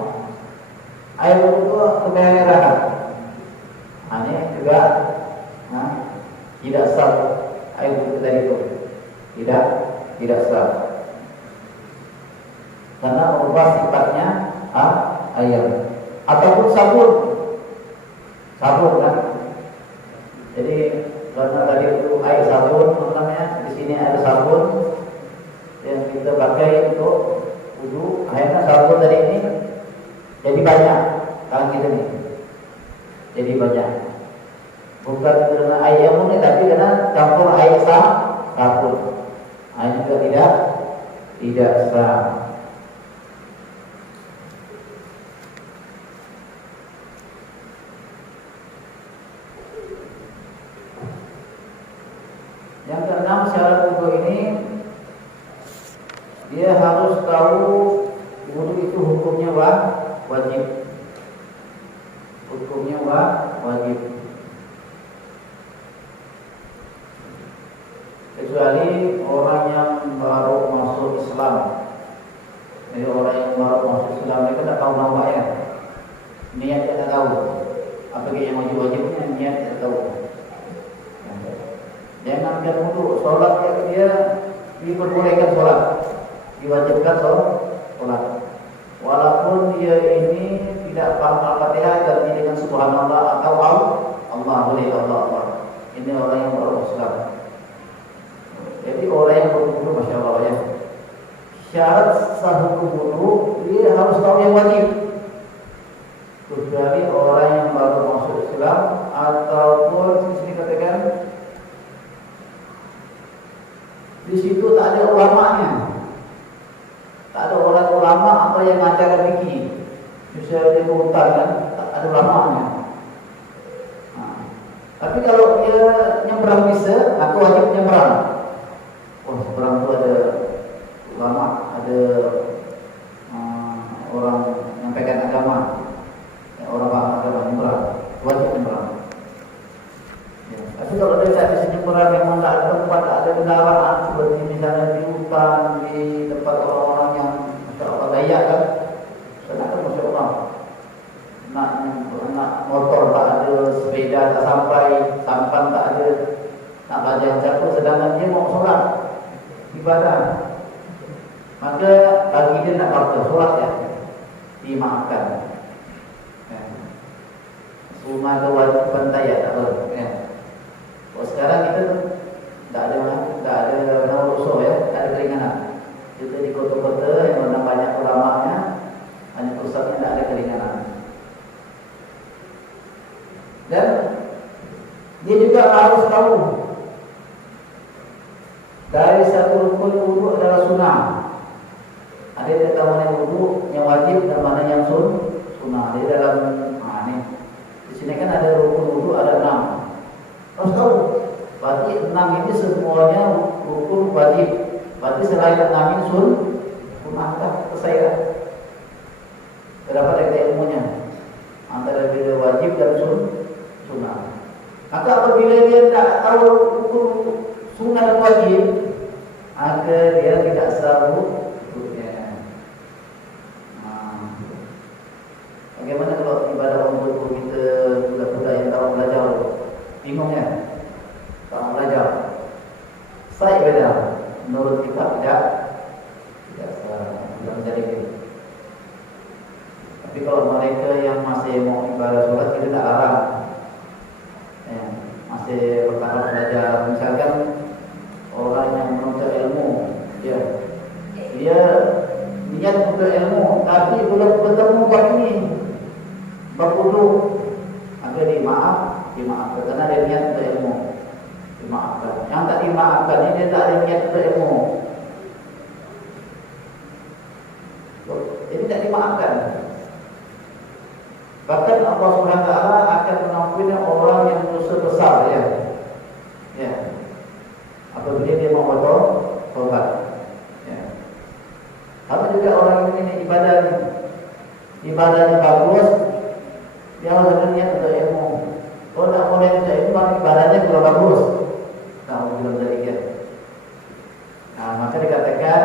air wudhu kemerahan. Ini juga tidak sah air wudhu tadi itu, tidak sah karena merubah sifatnya air. Ataupun sabun kan. Jadi karena tadi itu air sabun, namanya di sini ada sabun yang kita pakai untuk wudhu. Akhirnya sabun tadi ini jadi banyak tangan kita ni, jadi banyak. Bukan karena air yang murni, tapi karena campur air sabun. Air juga tidak sah. Yang keenam, syarat wudhu ini dia harus tahu wudhu itu hukumnya wajib. Hukumnya wajib. Kecuali orang yang baru masuk Islam. Jadi orang yang baru masuk Islam mereka tak tahu nampaknya. Niat dia tak tahu. Apalagi yang wajib-wajibnya niat dia tak tahu. Jangan dia wudhu, solat dia diperbolehkan solat, diwajibkan solat. Walaupun dia ini tidak paham Al-Fatihah, tapi dengan Subhanallah atau Allah boleh Allah. Ini orang yang baru Islam. Jadi orang yang berwudhu, masya Allah ya. Syarat sah wudhu dia harus tahu yang wajib. Kecuali orang yang baru masuk Islam ataupun di sini katakan di situ tak ada ulamanya, tak ada orang ulama atau yang ngajar fikih. Misalnya di hutan kan, tak ada ulamanya. Tapi kalau dia nyebrang bisa, aku wajib nyebrang. Oh, seberang itu ada ulama, ada orang menyampaikan agama, ya, orang paham agama, nyebrang, wajib nyebrang. Ya. Tapi kalau dia tak bisa nyebrang, memang tak ada tempat, tak ada kendaraan, seperti misalnya di hutan, di tempat orang-orang yang masya-Allah Dayak kan, sedangkan masya-Allah nak motor tak ada, sepeda tak sampai, sampan tak ada, nak belajar jatuh, sedangkan dia mau solat ibadah, maka bagi dia nak waktu solat ya dimaafkan. Semua kewajiban tayat tak boleh. Kalau sekarang kita tak ada usul ya, tak ada keringanan. Kita di kota-kota yang mana banyak ulamanya, hanya pusatnya tak ada keringanan. Dan dia juga harus tahu dari satu rukun wudu adalah sunnah. Ada yang tahu mana wudu yang wajib dan mana yang sunnah. Di dalam di sini kan ada rukun wudu ada 6. Harus tahu. Berarti 6 ini semuanya rukun wajib. Berarti selain 6 ini sunnah kan selesai. Berapa ada ilmunya antara bila wajib dan sunnah. Maka apabila dia tak tahu hukum sunnah dan wajib, maka dia tidak sah wudhunya. Bagaimana kalau ibadah wudhu kita budak-budak yang tak belajar, bingungnya, tak belajar, sah ibadah menurut kita tidak sah, tidak menjadi gitu. Tapi kalau mereka yang masih mau ibadah solat, kita tak larang. Ya, masih bertahap belajar. Misalkan orang yang menuntut ilmu, dia niat untuk ilmu, tapi belum bertemu bab ini, bab wudu, maka dimaafkan karena dia niat untuk ilmu, dimaafkan. Yang tak dimaafkan ini dia tak ada niat untuk ilmu, jadi tak dimaafkan. Bahkan Allah SWT akan mengampuni orang yang dosa besar ya. Apabila dia mau bertobat. Ya. Tapi juga orang ini ibadahnya bagus, dia harus ada niat untuk ilmu. Kalau tak boleh untuk ilmu, ibadahnya kurang bagus. Nah, belum jadi kan. Maka dikatakan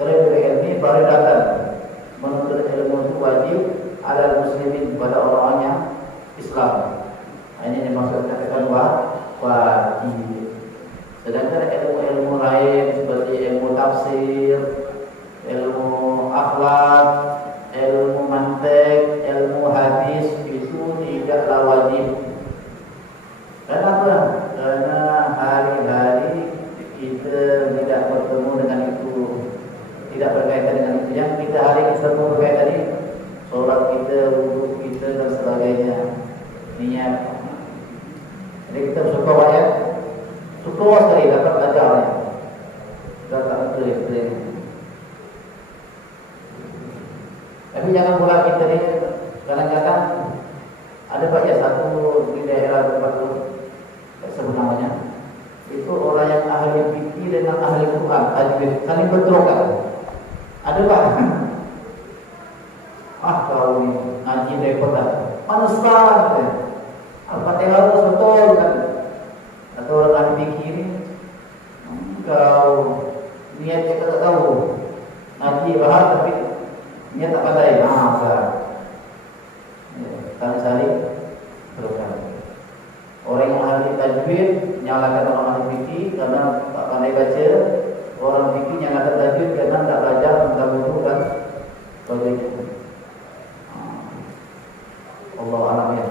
kalau ilmu baru datang. Menuntut ilmu itu wajib ala muslimin kepada orang-orang yang Islam. Ini dimaksud katakan wajib. Sedangkan ilmu-ilmu lain seperti ilmu tafsir, ilmu akhlak, ilmu mantik, ilmu hadis itu tidaklah wajib. Kenapa? Karena hari-hari kita tidak bertemu dengan itu, tidak berkaitan dengan itu. Yang kita hari ini bertemu berkaitan ini, solat kita, wudu kita dan sebagainya, niat. Jadi kita bersyukur ya, syukur sekali dapat belajarnya. Dapat betul. Tapi jangan pula kita ni kadang-kadang ada banyak satu di daerah tempat itu, sebut namanya, itu orang yang ahli fikih dengan ahli Quran, saling bentrokan. Ada pak? Kau ni ngaji repot dah. Mana sah? Al-Fatihah harus betul kan? Atau orang ahli fikih ni, kau niatnya kau tak tahu, ngaji bahas tapi niat tak pandai. Saling teruskan. Orang yang ahli tajwid nyalakan orang ahli fikih karena tak pandai baca. Orang fikih nyalakan tajwid karena tak belajar tentang wudu dan sebagainya. Allah alam ya.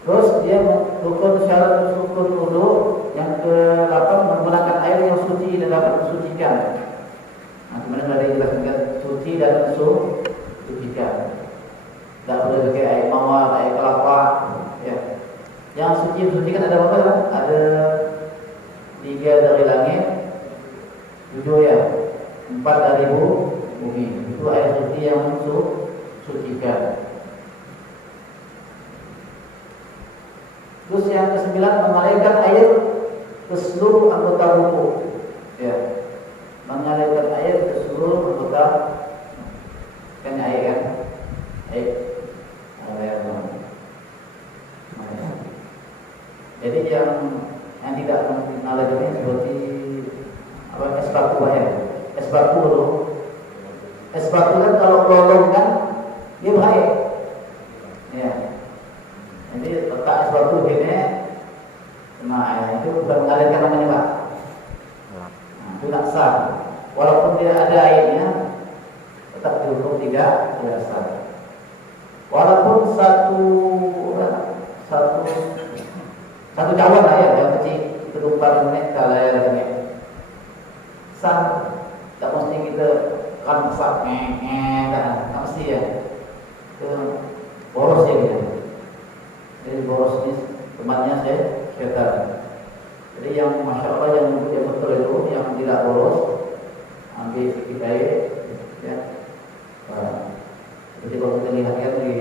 Terus dia rukun syarat rukun wudu yang ke-8 menggunakan air yang suci dan dapat mensucikan. Nah, kemudian ada dijelaskan suci dan sucikan. Tidak boleh pakai air mawar, air kelapa. Ya. Yang suci mensucikan ada berapa? Kan? Ada 3 dari langit, 7 ya, 4 dari bumi. Itu air suci yang mensucikan. Terus yang ke-9 mengalirkan air ke seluruh anggota wudu. Ya. Mengalirkan air ke seluruh anggota, kan air kan? Air. Jadi yang tidak mengalir ini seperti apa, es batu ya. Es batu dulu. Es batu kan kalau lolong kan dia baik. Ya. Jadi letak es batu gini, nah itu bukan mengalirkan namanya Pak. Nah, itu tak sah. Walaupun tidak ada airnya, tetap dihukum tidak sah. Walaupun satu cawan lah ya, yang kecil ketumpar menit kalau ya sah. Tak mesti kita kan masak tak mesti ya. Itu boros ya dia. Jadi boros ini temannya setan. Jadi yang masya Allah yang betul itu, yang tidak boros, ambil sedikit air, ya. Jadi kalau kita lihat ya di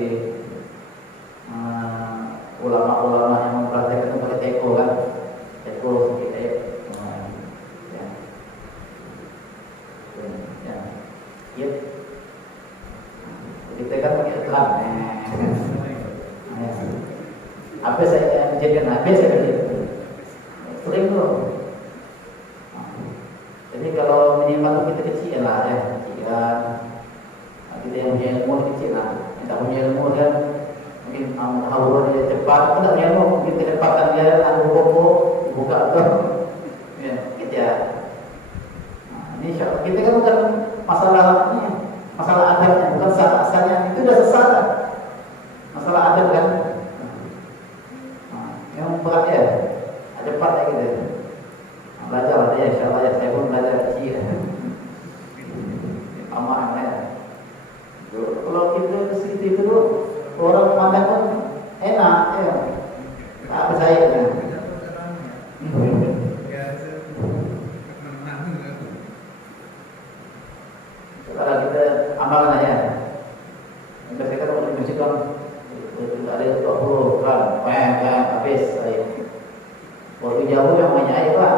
ulama-ulama yang mempraktekkan itu pakai teko kan, teko sedikit air, ya. Ya. Kita kan pakai telan. Apa saya menjadikan habis saya kerja sering tuh. Jadi kalau minimal kita kecil lah ya, kecilan. Kita yang punya ilmu kecil lah, yang tak punya ilmu kan mungkin hawa dia cepat, kita tak punya ilmu mungkin kecepatan dia lalu buka tuh, ya kita. Ini syariat kita kan bukan masalah adabnya, bukan asalnya itu sudah sesat. Masalah adab kan. Yang berat ya, cepat ya gitu. Belajar ya, insyaallah ya, saya pun belajar kecil. Aman ya. Kalau kita ke situ itu orang pandang pun enak ya. Tak apa saya ya. Kalau kita amalkan aja. Biasanya kan kalau di masjid kan ada 20 kan, habis air. Waktu jauh yang banyak air Pak.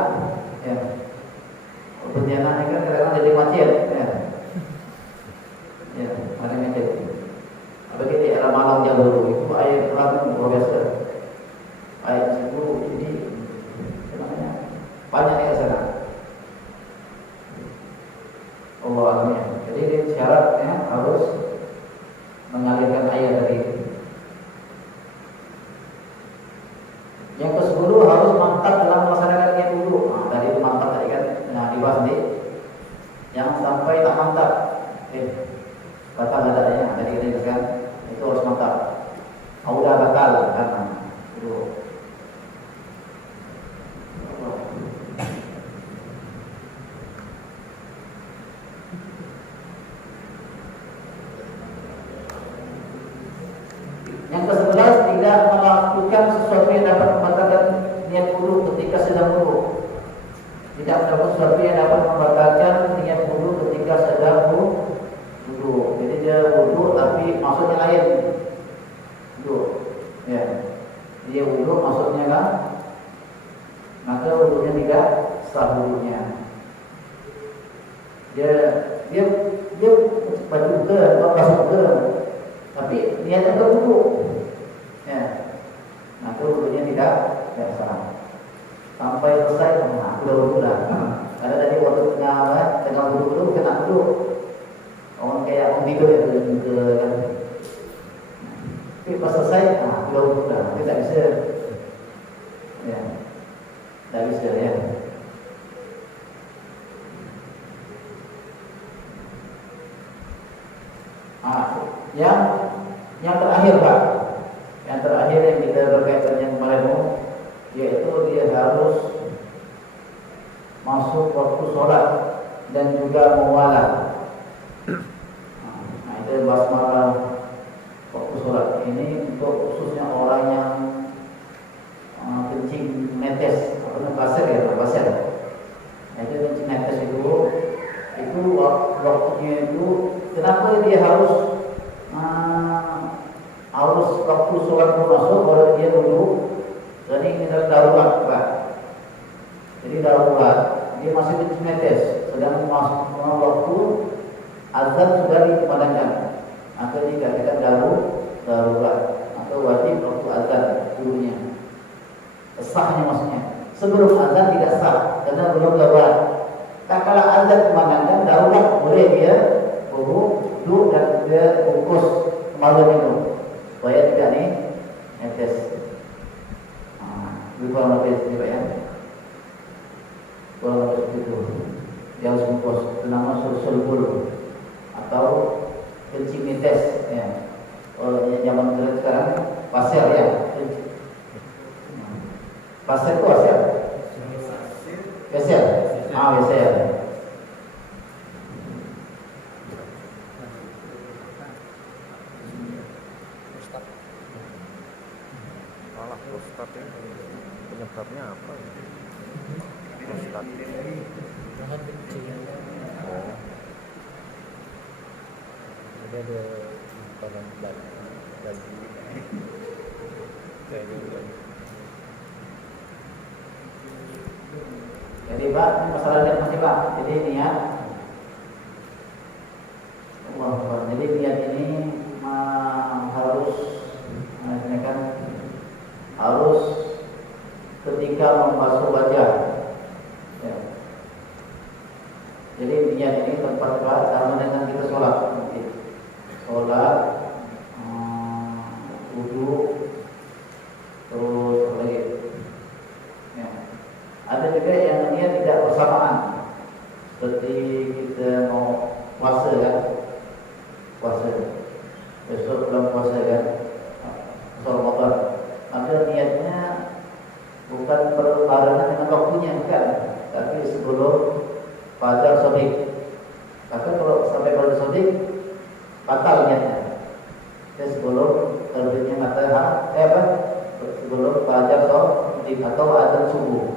Ya. Perjalanan kan kadang-kadang jadi macet. Ya. Ya, ada macet. Apalagi di arah Malang jauh itu air terang luar biasa. Air itu jadi namanya banyak di sana. Allah alamnya. Jadi syaratnya harus mengalirkan air dari itu. Yang ke-10 harus mantap dalam melaksanakan niat wudu. Nah, tadi itu mantap tadi kan. Nah, dibahas nih. Yang sampai tak mantap. Batal adanya. Tadi kita jelaskan itu harus mantap. Udah batal karena itu. Yang ke-11 tidak melakukan sesuatu yang dapat membatalkan niat wudu ketika sedang wudu. Tidak melakukan sesuatu yang dapat membatalkan niat wudu ketika sedang wudu. Jadi dia wudu tapi maksudnya lain. Wudu. Ya. Dia wudu maksudnya kan, maka wudunya tidak sah wudunya. Dia baju ke, basuh ke, tapi niatnya ke wudu. Ya. Nah, itu wudunya tidak sah. Sampai selesai, nah, udah wudu dah. Karena tadi waktu tengah wudu itu kena wudu. Orang kayak orang tidur ya, kan. Tapi pas selesai, nah, udah wudu dah. Tidak bisa. Ya. Tidak bisa ya. Yang terakhir Pak, yang terakhir yang kita berkaitan juga muwalah. Nah, itu basmalah waktu sholat. Ini untuk khususnya orang yang kencing netes, apa namanya, pasir ya, pasir. Nah, itu kencing netes itu waktunya itu, kenapa dia harus waktu sholat masuk kalau dia duduk, jadi kita darurat, Pak. Jadi darurat, dia masih kencing netes, sedang masuk waktu azan sudah dikumandangkan, atau dikatakan darurat atau wajib waktu azan dulunya. Sahnya maksudnya. Sebelum azan tidak sah karena belum darurat. Tak kala azan kumandangkan darurat, boleh dia duduk dan dia bungkus kemaluan itu supaya tidak netes. Kurang lebih juga ya. Kurang lebih itu. Dia harus bungkus. Itu nama sulbul atau kencing netes ya. Kalau zaman sekarang pasir ya. Pasir itu pasir. Pasir. Pasir. Malah prostat ini penyebabnya apa ya? Prostat. Oh. Jadi ada makanan lagi. Jadi Pak, masalahnya masih Pak. Jadi niat. Jadi niat ini harus ketika membasuh wajah. Ya. Jadi niat ini tempat sama dengan kita sholat. Sholat, wudu, terus lagi. Ya. Ada juga yang niat tidak bersamaan. Seperti kita mau puasa kan, puasa. Besok bulan puasa kan, Ramadan. Maka niatnya bukan berbarengan dengan waktunya, bukan, tapi sebelum fajar sodik. Maka kalau sampai fajar sodik, batal niatnya. Jadi sebelum terbitnya matahari, sebelum fajar sodik atau azan subuh.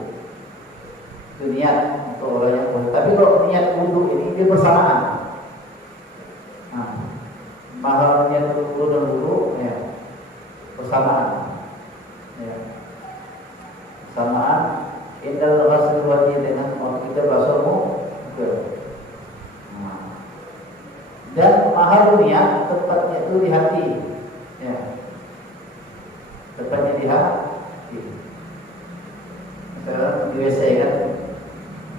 Itu niat untuk orang yang boleh. Tapi kalau niat wudu ini dia bersamaan. Mahal niat wudu dan wudu ya bersamaan. Ya. Bersamaan indal ghasl wajhi dengan waktu kita basuh muka. Dan mahal niat tepatnya itu di hati. Ya. Tepatnya di hati. Misalnya di WC kan,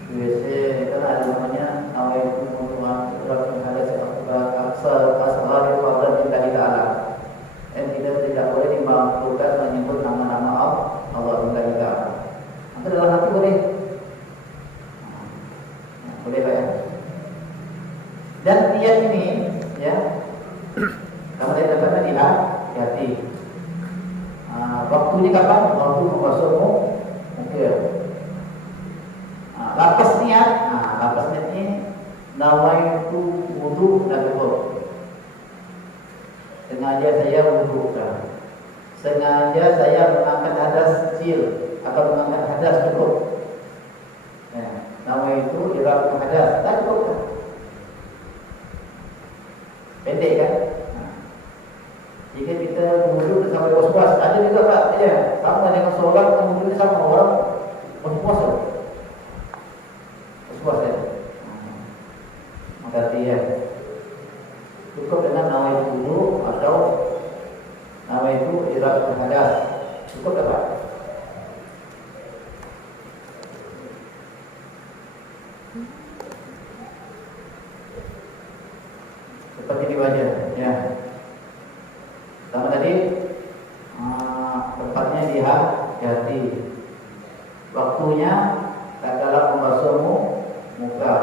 di WC kan ada namanya nawaitu mutu'an surat menghadap aksar asghari fadlan lillahi ta'ala. Dan kita tidak boleh dimampukan menyebut nama-nama Allah lillahi ta'ala. Maka dalam hati boleh. Boleh Pak ya. Dan niat ini ya, kamu tadi dapatnya di hati. Waktunya kapan? Waktu membasuh muka. Lapas niat, lapas niat ini nawaitu wudu dan wudu. Sengaja saya wudhukan. Sengaja saya mengangkat hadas kecil atau mengangkat hadas cukup. Ya, nawaitu iraq hadas, tak cukup kan? Pendek kan? Jika kita wudhu sampai puas-puas, ada juga Pak, ya, sama dengan sholat, kemudian sama orang puas-puas. Puas ya. Maka dia cukup dengan nawaitu wudu atau nawaitu iraq hadas. Cukup tak Pak? Seperti di wajah, ya. Sama tadi tempatnya di hati. Waktunya tak kalah membasuh muka.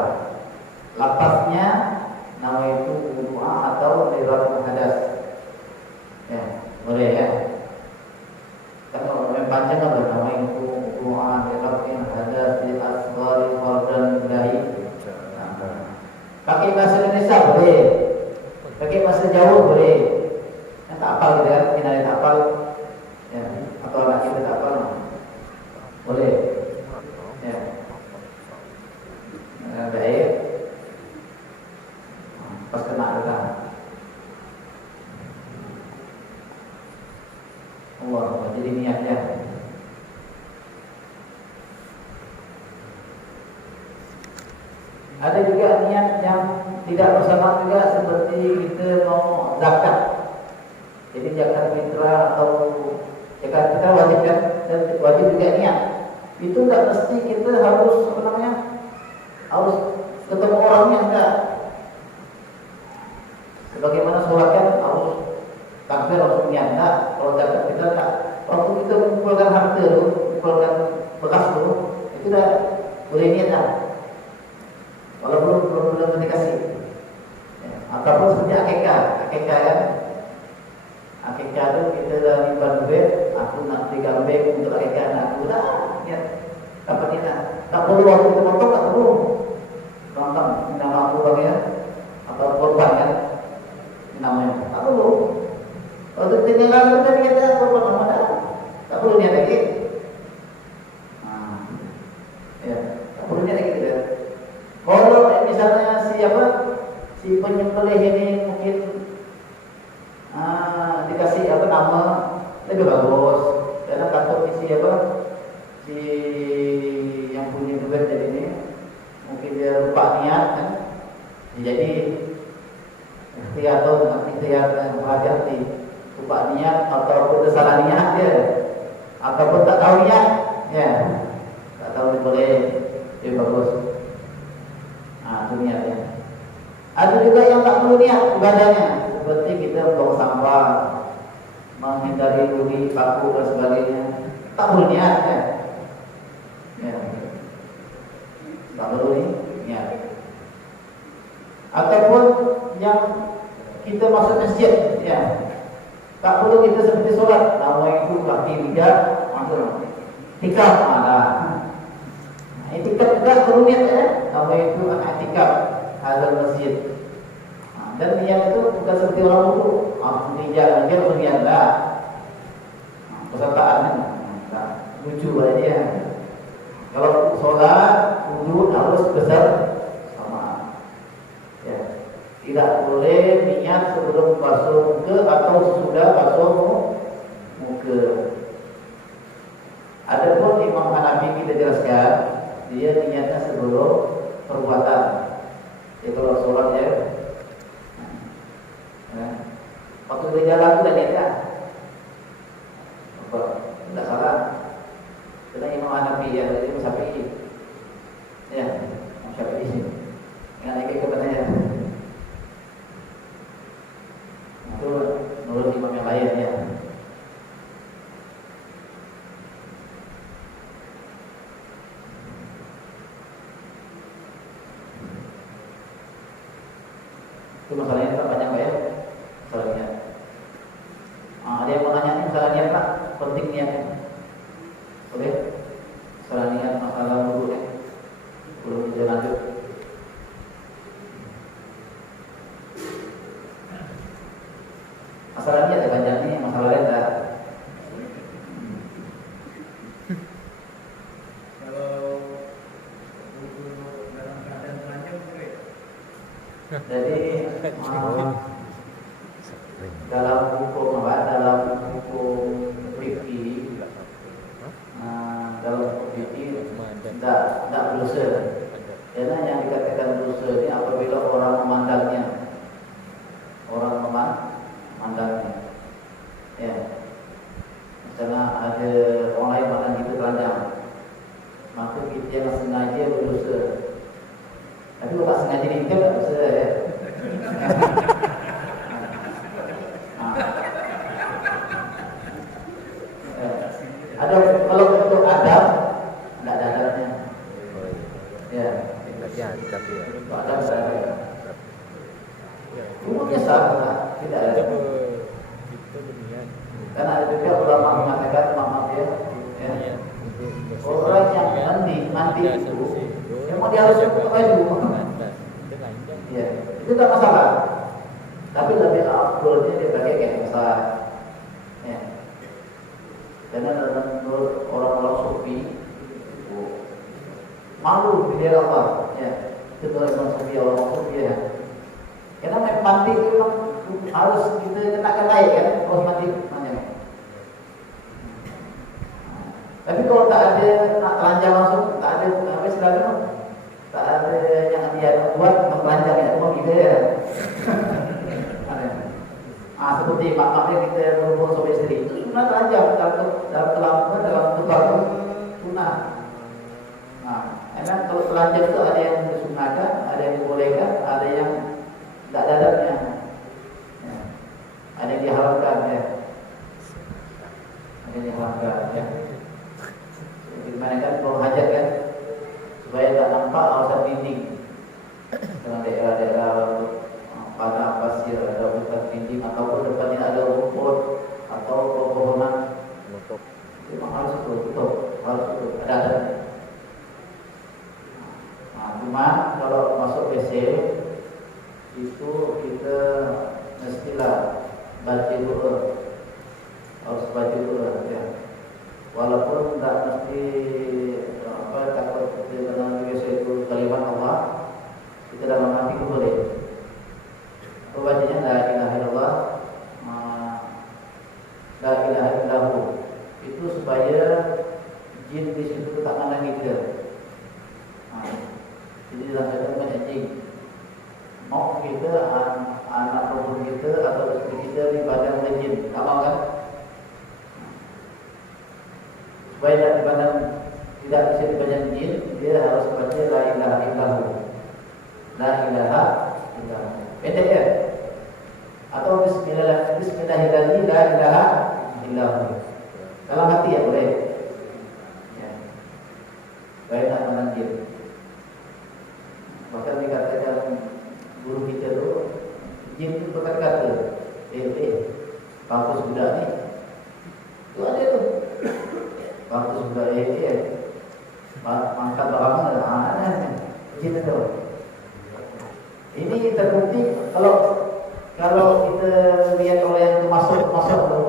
Lapasnya nawaitu wudu atau iraq hadas. Ya, boleh ya. Kan kalau yang panjang kan nawaitu wudu iraq hadas di asghari fardhan lillahi. bahasa Indonesia boleh, pakai bahasa Jawa boleh. Yang tak hafal gitu kan, kita tak hafal, ya, atau anak kita tak hafal, boleh. Ya, baik. Pas kena kita. Allah, jadi niatnya. Ada juga niat yang tidak bersamaan juga seperti kita mau zakat. Jadi zakat fitrah atau zakat fitrah wajib kan, dan wajib juga niat. Itu enggak mesti kita harus apa namanya, harus ketemu orangnya enggak. Sebagaimana sholat kan harus takbir, harus niat enggak. Kalau zakat fitrah enggak. Waktu kita mengumpulkan harta dulu, mengumpulkan bekas dulu, itu dah boleh niat dah. Kalau belum dikasih, ya, ataupun seperti akikah kan, akikah itu kita dah nimban duit, aku nak beli kambing untuk akikah anak aku dah, ya, dapat niat. Tak perlu waktu kita potong, tak perlu. Nonton nama aku bagian atau korban kan, namanya, tak perlu. Waktu tinggal kita korban nama dah, tak perlu niat lagi. Nah, ya, tak perlu niat lagi kita. Kalau misalnya si penyembelih ini mungkin dikasih nama lebih bagus, karena takut si yang punya duit jadi ini mungkin dia lupa niat kan, jadi ikhtiar berhati-hati, lupa niat ataupun salah niat dia, ataupun tak tahu niat, ya, tak tahu boleh lebih bagus. Itu niatnya. Ada juga yang tak perlu niat ibadahnya, seperti kita buang sampah, menghindari rugi, paku dan sebagainya. Tak perlu niat ya. Ya. Tak perlu niat. Ataupun yang kita masuk masjid, ya. Tak perlu kita seperti solat, nama itu kaki bijak, masuk. Tikaf ada. Itikaf juga perlu niat ya. Nama itu itikaf hadal masjid. Dan niat itu bukan seperti orang wudu. Tidak dia harus niat dah. Pesertaan kan. Lucu aja. Kalau sholat wudu harus besar sama. Ya. Tidak boleh niat sebelum basuh muka atau sesudah basuh muka. Adapun Imam Hanafi kita jelaskan, dia niatnya sebelum perbuatan. Ya kalau sholat ya, waktu dia jalan itu dah niatnya. Apa? Tidak salah. Karena Imam Hanafi ya, Imam Syafi'i. Ya, Imam Syafi'i sini. Yang lagi kepadanya. Itu menurut imam yang lain ya. Itu masalahnya tak banyak ya, masalahnya. Ada yang mau nanya nih masalah niat Pak, penting niatnya. Oke, masalah niat, masalah wudu ya. Belum bisa lanjut. Masalah niat ya banyak nih, masalah lain tak. Jadi dalam hukum fikih, dalam hukum fikih tidak berdosa. Karena yang dikatakan dosa ini apabila orang memandangnya, ya. Misalnya ada orang lain pandang kita telanjang, maka kita yang sengaja berdosa. Tapi kalau tak sengaja diikat tak dosa ya. Ada kalau untuk adab tidak ada adabnya. Ya, tapi ya. untuk adab saya. Umumnya sah, tidak ada. Kita berniat. Karena ada juga ulama mengatakan maaf ya, orang yang mandi itu, yang mau diharuskan pakai baju. Ya. tak masalah. Tapi lebih afdolnya dia pakai kain besar. Ya. Karena menurut orang-orang sufi itu malu di daerah Allah. Ya. Itu orang sufi, orang sufi ya. Karena naik mandi itu memang harus kita kenakan naik kan, harus mandi namanya. Tapi kalau tak ada nak telanjang langsung, tak ada apa istilahnya, tak ada yang dia buat telanjang ya, cuma gitu ya. Seperti mak-maknya kita berhubung sama istri itu sunat telanjang dalam tukar sunat. Emang kalau telanjang itu ada yang disunahkan, ada yang dibolehkan, ada yang tak dadapnya, ya. Ada yang diharamkan ya, ada yang diharamkan ya. Gimana kan kalau hajat kan supaya tak nampak kawasan dinding dengan daerah-daerah tanah pasir ada hutan dinding ataupun depannya ada rumput atau pepohonan itu harus tutup, harus tutup ada. Cuma kalau masuk WC itu kita mestilah baca doa, harus baca doa ya. Walaupun tak mesti takut dengan WC itu kalimat Allah, kita dalam hati itu boleh. Bacanya la ilaha illallah, la ilaha illahu, itu supaya jin di situ tak mengenai kita. Jadi dalam banyak jin. Mau kita anak perempuan kita atau istri kita dipandang oleh jin, tak mau kan? Supaya tak dipandang, tidak bisa dipandang jin, dia harus baca la ilaha illahu, la ilaha illahu. Pendek ya? Atau Bismillahirrahmanirrahim, la ilaha illahu. Dalam hati ya boleh. Ya. Baik tak menanjir. Bahkan dikatakan guru kita tu, jin itu berkata-kata, kampus budak ni, tu ada tu. Kampus budak mangkat barang ada, jin tu. Ini terbukti kalau kita lihat oleh yang masuk tu,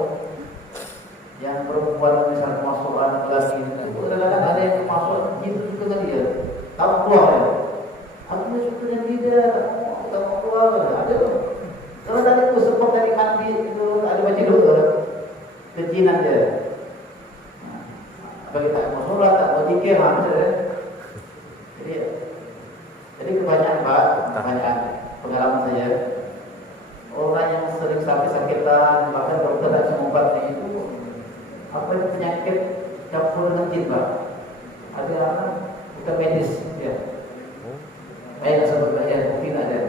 yang perempuan misalnya masuk anak lelaki itu, kadang-kadang ada yang masuk jin itu juga dia, tak keluar ya. Aku suka dengan dia, tak mau keluar, ada tu. Kalau tadi tu sempat dari mandi itu ada baca doa, kejinan dia. Bagi tak mau solat, tak mau zikir, Jadi kebanyakan pengalaman saya, orang yang sering sampai sakitan, bahkan dokter tak semua obatnya itu penyakit campur dengan jin, Pak. Ada bukan medis, ya. Baik sebut bagian mungkin ada.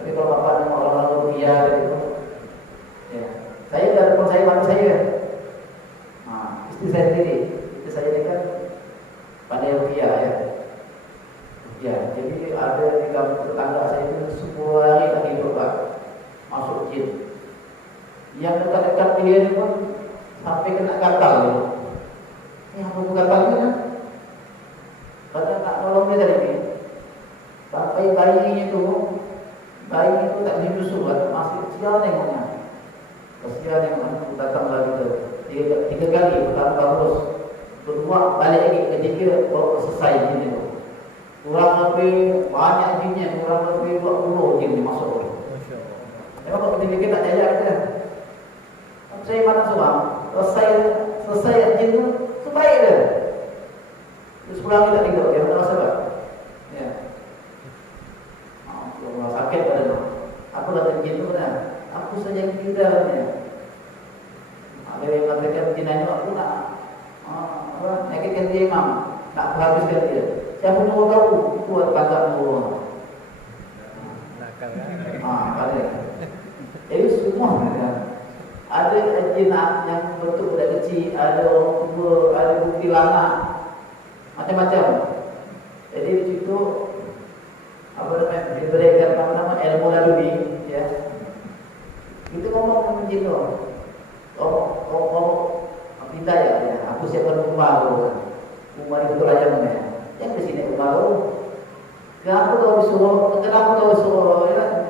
Tapi kalau bapak nama orang-orang rupiah itu, ya. Saya dari pun saya mati saya. Istri saya sendiri, istri saya ini kan pandai rupiah ya. Ya, jadi ada di kampung tetangga saya itu sebuah hari lagi Pak masuk jin. Yang dekat-dekat dia ini pun sampai kena gatal. Ini apa bukan gatalnya kan? Karena tak nolong dia tadi ini. Sampai bayi itu tak hidup surat, masih kesian nengoknya. Kesian nengoknya, datang lagi tu. Tiga kali, pertama bagus. Kedua balik lagi, ketiga baru selesai jin itu. Kurang lebih banyak jinnya, kurang lebih 20 jin yang masuk. Memang kalau kita fikir tak jaya kita. Saya mana semua, selesai jin itu sebaik dia. Terus pulang kita tidur, dia mana sebab? Ya. Kalau sakit pada aku kata jin itu benar. Aku saja yang tidaknya. Ada yang mengatakan jinanya aku nak nyakitkan dia imam, nak habiskan dia. Siapa mau tahu itu ada dulu. Nakal kan? Ada. Jadi semua ada jin yang bentuk budak kecil, ada orang tua, ada bukti lana, macam-macam. Jadi di situ diberikan nama ilmu lalui, ya. Itu ngomong jin tu. Minta ya, aku siapkan rumah itu raja mana? Yang di sini baru. Kenapa kau disuruh?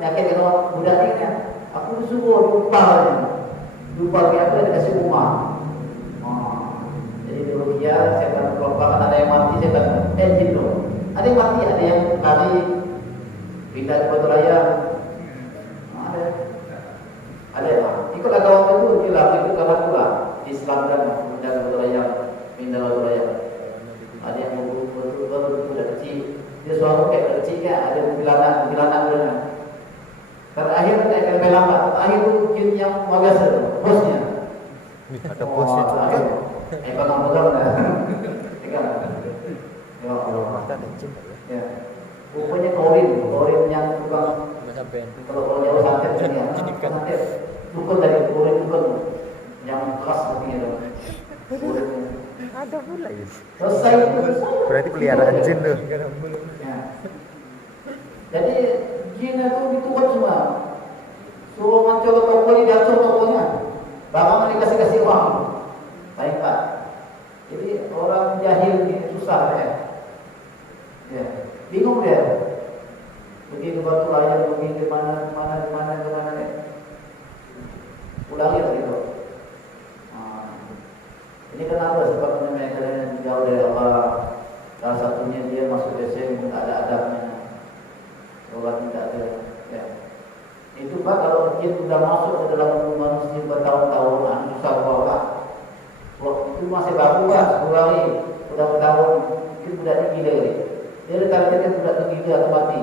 Ya, penyakit kalau budak ni kan, aku suruh lupa dia apa dia kasih rumah. Jadi di Rukia saya akan kelompok ada yang mati saya akan jin tu. Ada yang mati, ada yang lari pindah ke Batu Raya. Ada lah. Ikut agama itu dia lah itu kawan pula diselamatkan pindah ke Batu Raya, pindah ke Batu Raya. Ada yang baru budak kecil. Dia suara kayak kecil kan, ada bilangan dia. Terakhir naik lebih lambat. Terakhir tu jin yang biasa tu, bosnya. Ada bosnya juga. Bang pegang dah. Pegang. Ya. Mata ada jin tak ya? Ya. Rupanya Korin yang tukang Masa pen. kalau jauh santet ni ya. Santet. Dukun dari Korin yang keras seperti itu. Ada pula ya. Selesai itu. Berarti peliharaan jin tu. Ya. Jadi jin itu ditukar semua. Suruh macam toko ni diatur tokonya. Barang dikasih uang. Baik Pak. Jadi orang jahil ni susah ya. Ya. Bingung dia. Pergi ke Batu Raya, pergi ke mana ya. Ulangi lah gitu. Ini kenapa? Sebab mereka yang jauh dari Allah. Salah satunya dia masuk SM tak ada adabnya. Sholat tidak ada. Ya. Itu Pak kalau dia sudah masuk ke dalam manusia bertahun-tahun, susah bawa. Itu masih baru Pak, 10 hari. Sudah bertahun, mungkin sudah gila ni. Dia targetkan sudah gila atau mati.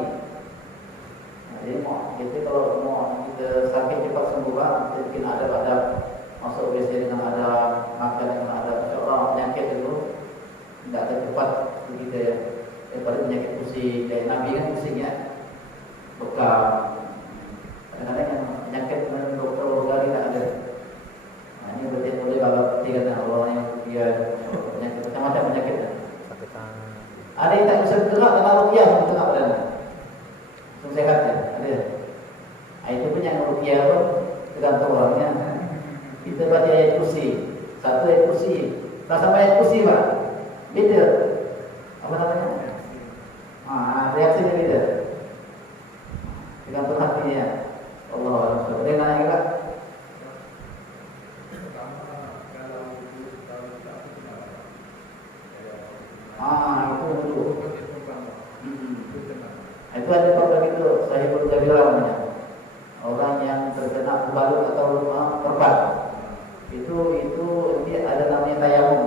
Jadi kalau mau kita sakit cepat sembuh Pak, kita bikin ada masuk WC dengan ada makan dengan ada. InsyaAllah penyakit itu tidak akan cepat kita ya. Daripada penyakit pusing, kayak Nabi kan pusing ya. Bekam. Kadang-kadang yang penyakit dengan dokter tidak ada. Ini berarti boleh bawa putih kata Allah yang dia penyakit macam-macam penyakit. Sakit tangan. Ada yang tak bisa bergerak dengan rupiah tengah badan. Langsung sehat ya. Ada. Itu pun yang rupiah tu tergantung orangnya. Kita baca ayat kursi. Satu ayat kursi. Tak sampai ayat kursi Pak. Beda. Apa namanya? Reaksinya beda. Tergantung hatinya. Allah SWT. Dia nanya juga. Itu ada problem itu. Saya perlu namanya. Orang yang terkena pembalut atau perban. Itu dia ada namanya tayamum.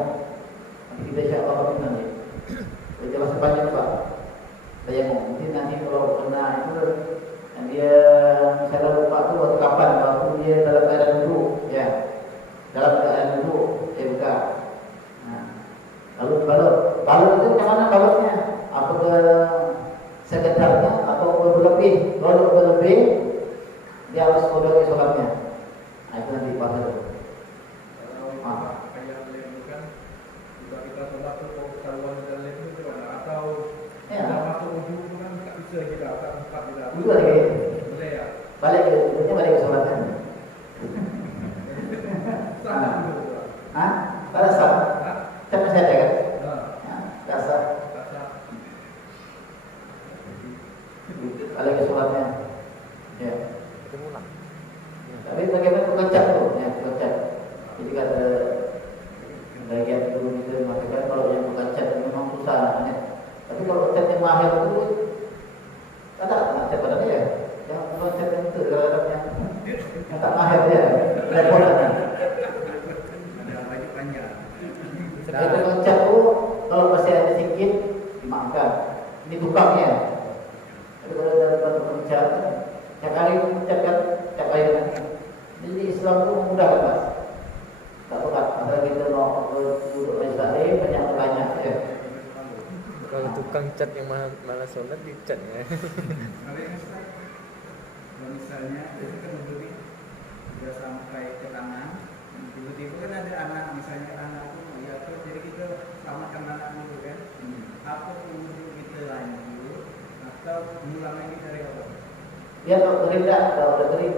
Nanti kita insya-Allah nanti. Jelas sepanjang Pak. Tayamum. Nanti kalau kena itu dia misalnya lupa tu waktu kapan, waktu dia dalam keadaan duduk, ya, dalam keadaan duduk, dia buka. Lalu balut itu macam mana balutnya? Apakah sekedarnya atau berlebih? Kalau berlebih, dia harus kodok sholatnya. Itu nanti pas itu. Kayak lem itu kan, jika kita sholat tu kalau kita lem itu atau kita masuk wudhu kan tak bisa kita tak sempat kita. Wudhu lagi. Boleh ya. Balik ke sholatnya. Sama dulu. Pada sah. Siapa saja kan? Tak sah. Balik ke sholatnya. Ya. Itu ulang. Tapi bagaimana pengecat tu? Ya, pengecat. Jadi kata bagian itu kita mengatakan kalau yang pengecat memang susah. Ya. Tapi kalau pengecat yang mahir itu tak ada pada dia. Yang pengecat yang itu terhadapnya yang tak mahir dia. Repot ada. Ada lagi panjang. Itu pengecat tu kalau masih ada sikit dimaafkan. Ini tukangnya. Tapi kalau dari batu pengecat, tiap hari pengecat kan, tiap hari kan. Jadi Islam tu mudah kan? Tak berat. Antara kita nak duduk Israel banyak bertanya. Ya. Kalau tukang cat yang malas sholat dicat ya. Kalau misalnya itu kan berdiri sudah sampai ke tangan, tiba-tiba kan ada anak, misalnya anak itu ya terus jadi kita selamatkan anak dulu kan. Apa wudhu kita lanjut atau mengulang lagi dari awal? Dia kalau kering tak, kalau udah kering.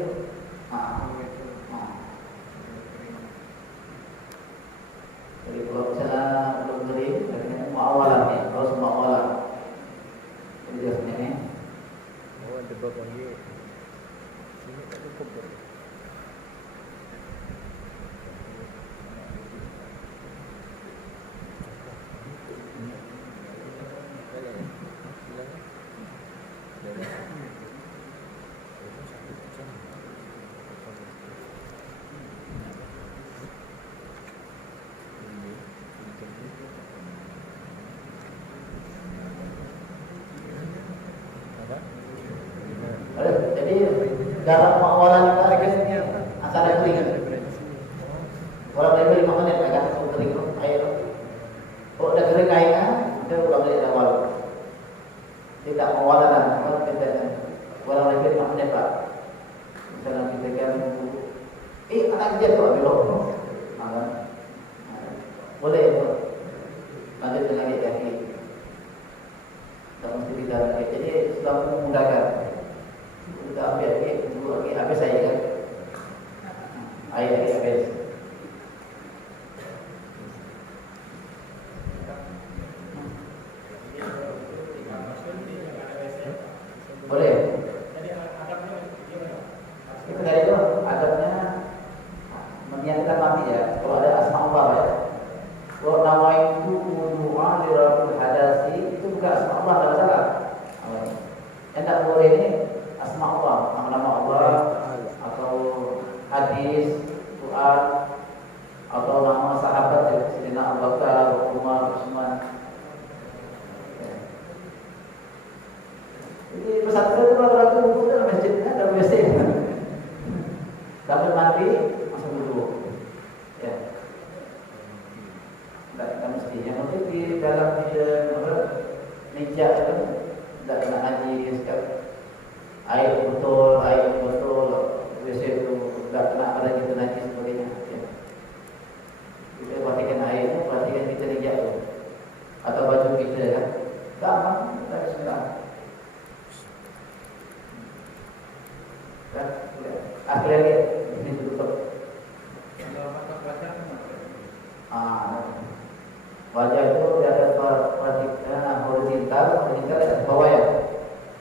Jadi kalau misalnya belum kering, semua awalan ni, kalau semua awalan. Jadi dia sebenarnya. Oh, ada bab lagi. dalam pengawalan kita asal ada kering. Orang dari 5 menit akan kering air. Kalau udah kering airnya, kita ulang dari awal. Tidak pengawalan, kalau kita orang lagi 5 menit Pak. Misalnya kita kan, anak dia tuh belum, boleh itu. Lanjut dengan kaki. Tak mesti di dalam kaki. Jadi sudah memudahkan. Sudah ambil kaki, dulu lagi habis saya kan. Air lagi habis. Boleh. Itu dari itu adabnya menyiapkan mati ya. Kalau ada asma Allah ya. Kalau nama itu doa di dalam hadasi itu bukan asma Allah, tidak salah. Yang tak boleh ini asma Allah, nama Allah atau hadis, Quran atau nama sahabat ya, Sayyidina Abu Bakar, Umar, Utsman. Jadi pesantren itu rata-rata buku dalam masjidnya ada WC. Sambil mandi masuk dulu. Ya. Tidak mesti. Yang penting di dalam meja itu tidak kena najis, air botol, WC itu tidak kena ada gitu najis sebagainya. Ya. Kita perhatikan airnya, perhatikan kita meja itu atau baju kita ya. Gampang, kita bismillah. Akhirnya ini tutup. Wajah itu ada horizontal ada bawah ya.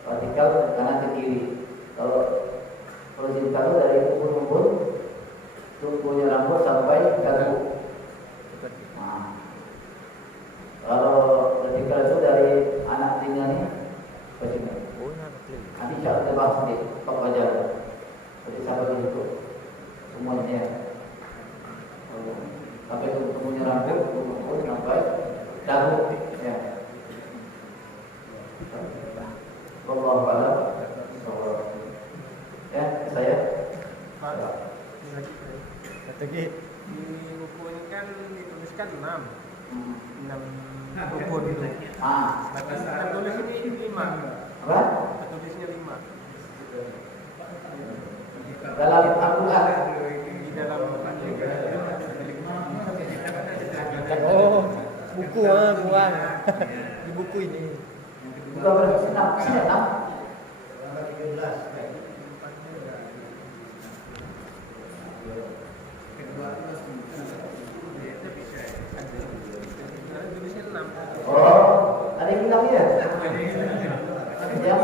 Vertikal kanan ke kiri. Kalau horizontal itu dari ubun-ubun tumbuhnya rambut sampai dagu. Kalau vertikal itu dari anak telinganya ke sini. Nanti cara tebak sedikit, pak wajah. Jadi sampai itu semuanya. Sampai tumbuhnya rambut, sampai dagu. Ya. Wallahu a'lam. Ya, saya. Di buku ini kan dituliskan 6 rukun itu. Kita tulis ini 5. Apa? Kita tulisnya 5. Dalam Al-Quran. Di dalam Oh, buku buang. Di buku ini. Bukan berarti senang. tulisnya 6. Oh, ada yang bilang ya? Yang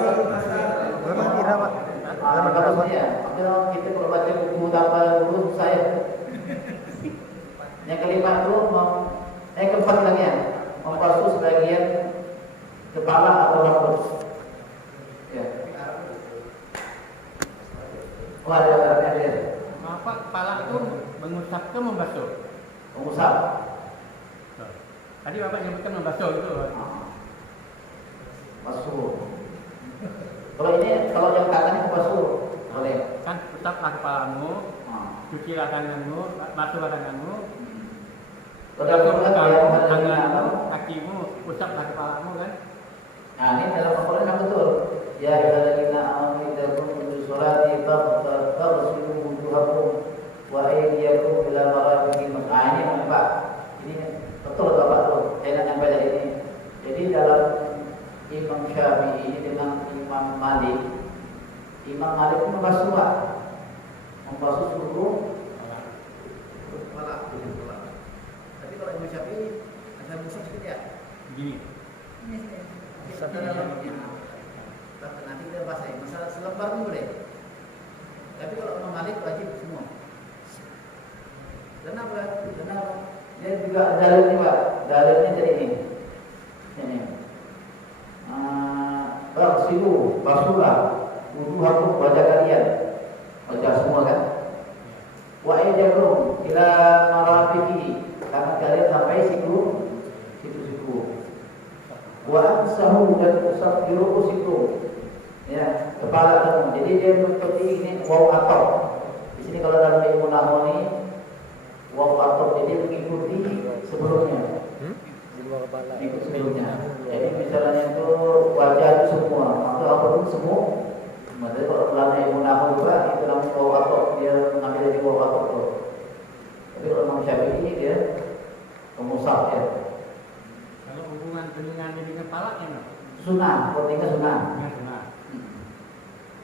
Memang kira Pak. maksudnya, kita kalau baca buku tanpa dulu saya. Yang kelima itu keempat lagi ya, membasuh sebagian kepala atau rambut. Ya. Oh ada. Apa kepala itu mengusap ke membasuh? Mengusap. Tadi Bapak nyebutkan membasuh itu. Basuh. Kalau yang tangannya membasuh, boleh. Kan usaplah kepalamu, cucilah tanganmu, basuhlah tanganmu. Kalau tanganmu, kakimu, usaplah kepalamu kan? Nah ini dalam Al-Quran kan betul. Ya ayyuhalladzina amanu idza qumtum lis-sholati faghsilu wujuhakum wa aydiyakum ila marafiqil. Nah ini Pak. Ini betul Bapak tuh. Saya nak baca ini. Jadi dalam Imam Syafi'i dengan Imam Malik itu membasuh Pak. Membasuh seluruh kepala. Tapi kalau Imam Syafi'i ada musuh sedikit ya. Gini. Nanti kita basahin. Masalah selembar pun boleh. Tapi kalau Imam Malik wajib semua. Kenapa? Dia juga dalilnya Pak. Dalilnya jadi ini. Silu, basuhlah wujuhakum, wajah kalian, wajah semua kan. Wa aydiyakum ila marafiqi, tangan kalian sampai siku. Wa amsahu dan usaf di ru'usikum. Ya. kepala kamu. Jadi dia seperti ini waw atau. Di sini kalau dalam ilmu nahwu ini waw atau jadi mengikuti sebelumnya. Di luar kepala. Ikut sebelumnya. Jadi misalnya itu wajah itu semua, maka apa pun semua. Maksudnya kalau dalam ilmu nahwu juga itu namanya waw atau, dia mengambil dari waw atau itu. Tapi kalau Imam Syafi'i dia pemusab ya. Kalau hubungan telinganya dengan kepalanya, no? Sunnah, pentingnya sunnah. Nah,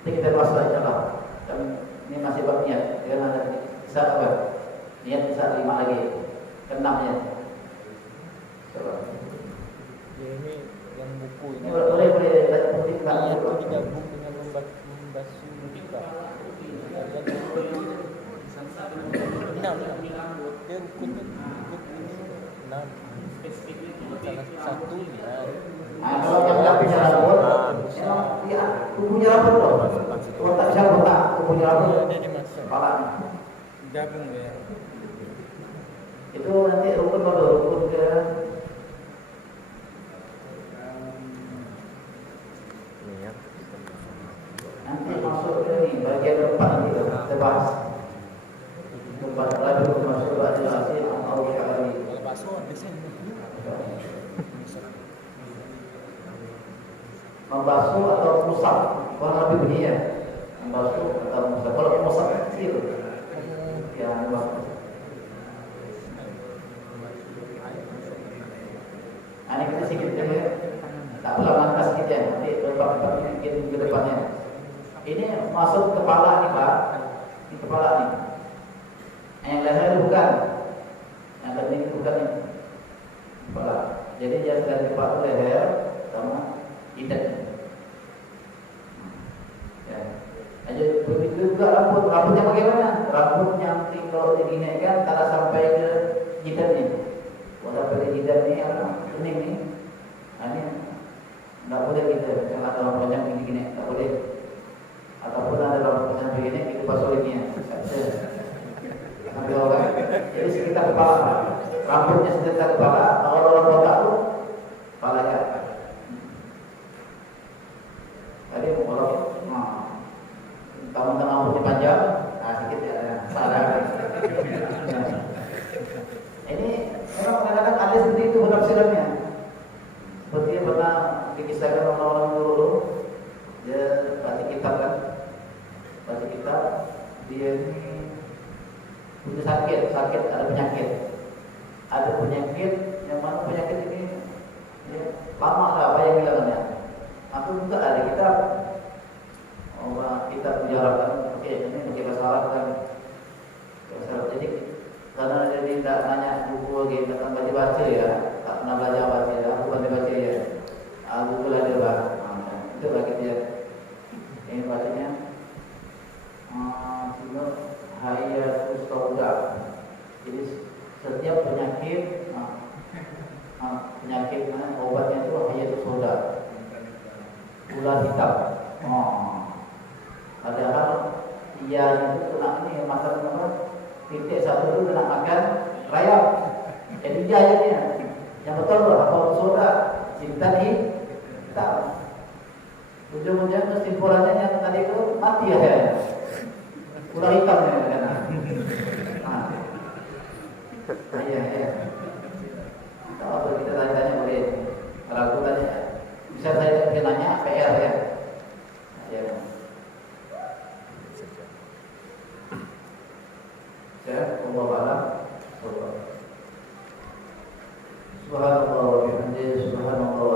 Ini kita bahas lagi insyaallah. Dan ini masih bab niat. Dia ada bisa apa? Niat bisa 5 lagi. Ke-6 ya. Coba. Ya, ini yang buku Ini boleh penting Ini tak? itu digabung dengan membasuh muka. Enam. Dia rukunnya ikut ini 6. Salah satu ya. Nah, kalau yang nggak bisa rambut, ya, kukunya rambut loh. Kalau tak bisa botak, kukunya rambut. Dia dimasak. Kepala. Gabung ya. Itu nanti rukun baru rukun ke nanti masuk ke ini bagian keempat nanti kita bahas. Keempat lagi masuk ke adilasi atau syar'i. Membasuh atau musab, kurang lebih begini ya. Membasuh atau musab. Kalau musab kecil, ya membasuh. Nah, ini kita sedikit ya. Tak perlu langkah sedikit ya. Nanti tempat-tempat mungkin ke depannya. Ini masuk kepala nih Pak. Ini kepala nih. Yang leher bukan. Yang penting bukan ini. Kepala. Jadi dia dari kepala leher sama jidat. Ya. Aja begitu juga rambut. Rambutnya bagaimana? Rambutnya kalau diginikan tak sampai ke jidat nih. Kalau sampai ke jidat nih apa? Kuning nih. Nah, ini nggak boleh kita jangan ada rambut panjang gini-gini, nggak boleh. Ataupun ada rambut panjang begini, itu basuh lagi ya. Sampai orang. Jadi sekitar kepala, rambutnya sekitar kepala. Kalau orang botak tuh kepalanya. Tadi kalau tamu rambutnya panjang, nah sedikit ya, salah. Ini memang kadang-kadang ada seperti itu penafsirannya. Seperti yang pernah dikisahkan orang-orang dulu, dia baca kitab kan, baca kitab, dia ini punya sakit, ada penyakit, yang mana penyakit ini ya, lama lah apa yang bilangannya. Aku juga ada kitab, kita menjarahkan, oke ini pakai bahasa Arab kan, bahasa Arab. Jadi karena dia tidak nanya buku lagi, tidak baca ya, tak pernah belajar baca ya, aku pandai baca ya, buku lah dia bah, itu lagi dia. Ini bacanya, Sumber Hayatus Sauda. Jadi setiap penyakit, penyakit obatnya itu Hayatus Sauda, ular hitam. Padahal ia itu kena ini makan apa? Titik satu itu kena makan rayap. Jadi dia aja yang betul loh, apa soda cinta hitam. Ujung-ujungnya kesimpulannya yang tadi itu mati ya. Ular hitam ya kan. Iya. Kalau kita tanya boleh. Kalau tanya bisa saya nanya PR ya. Ya. Allah a'lam. Subhanallah wa bihamdihi, subhanallah.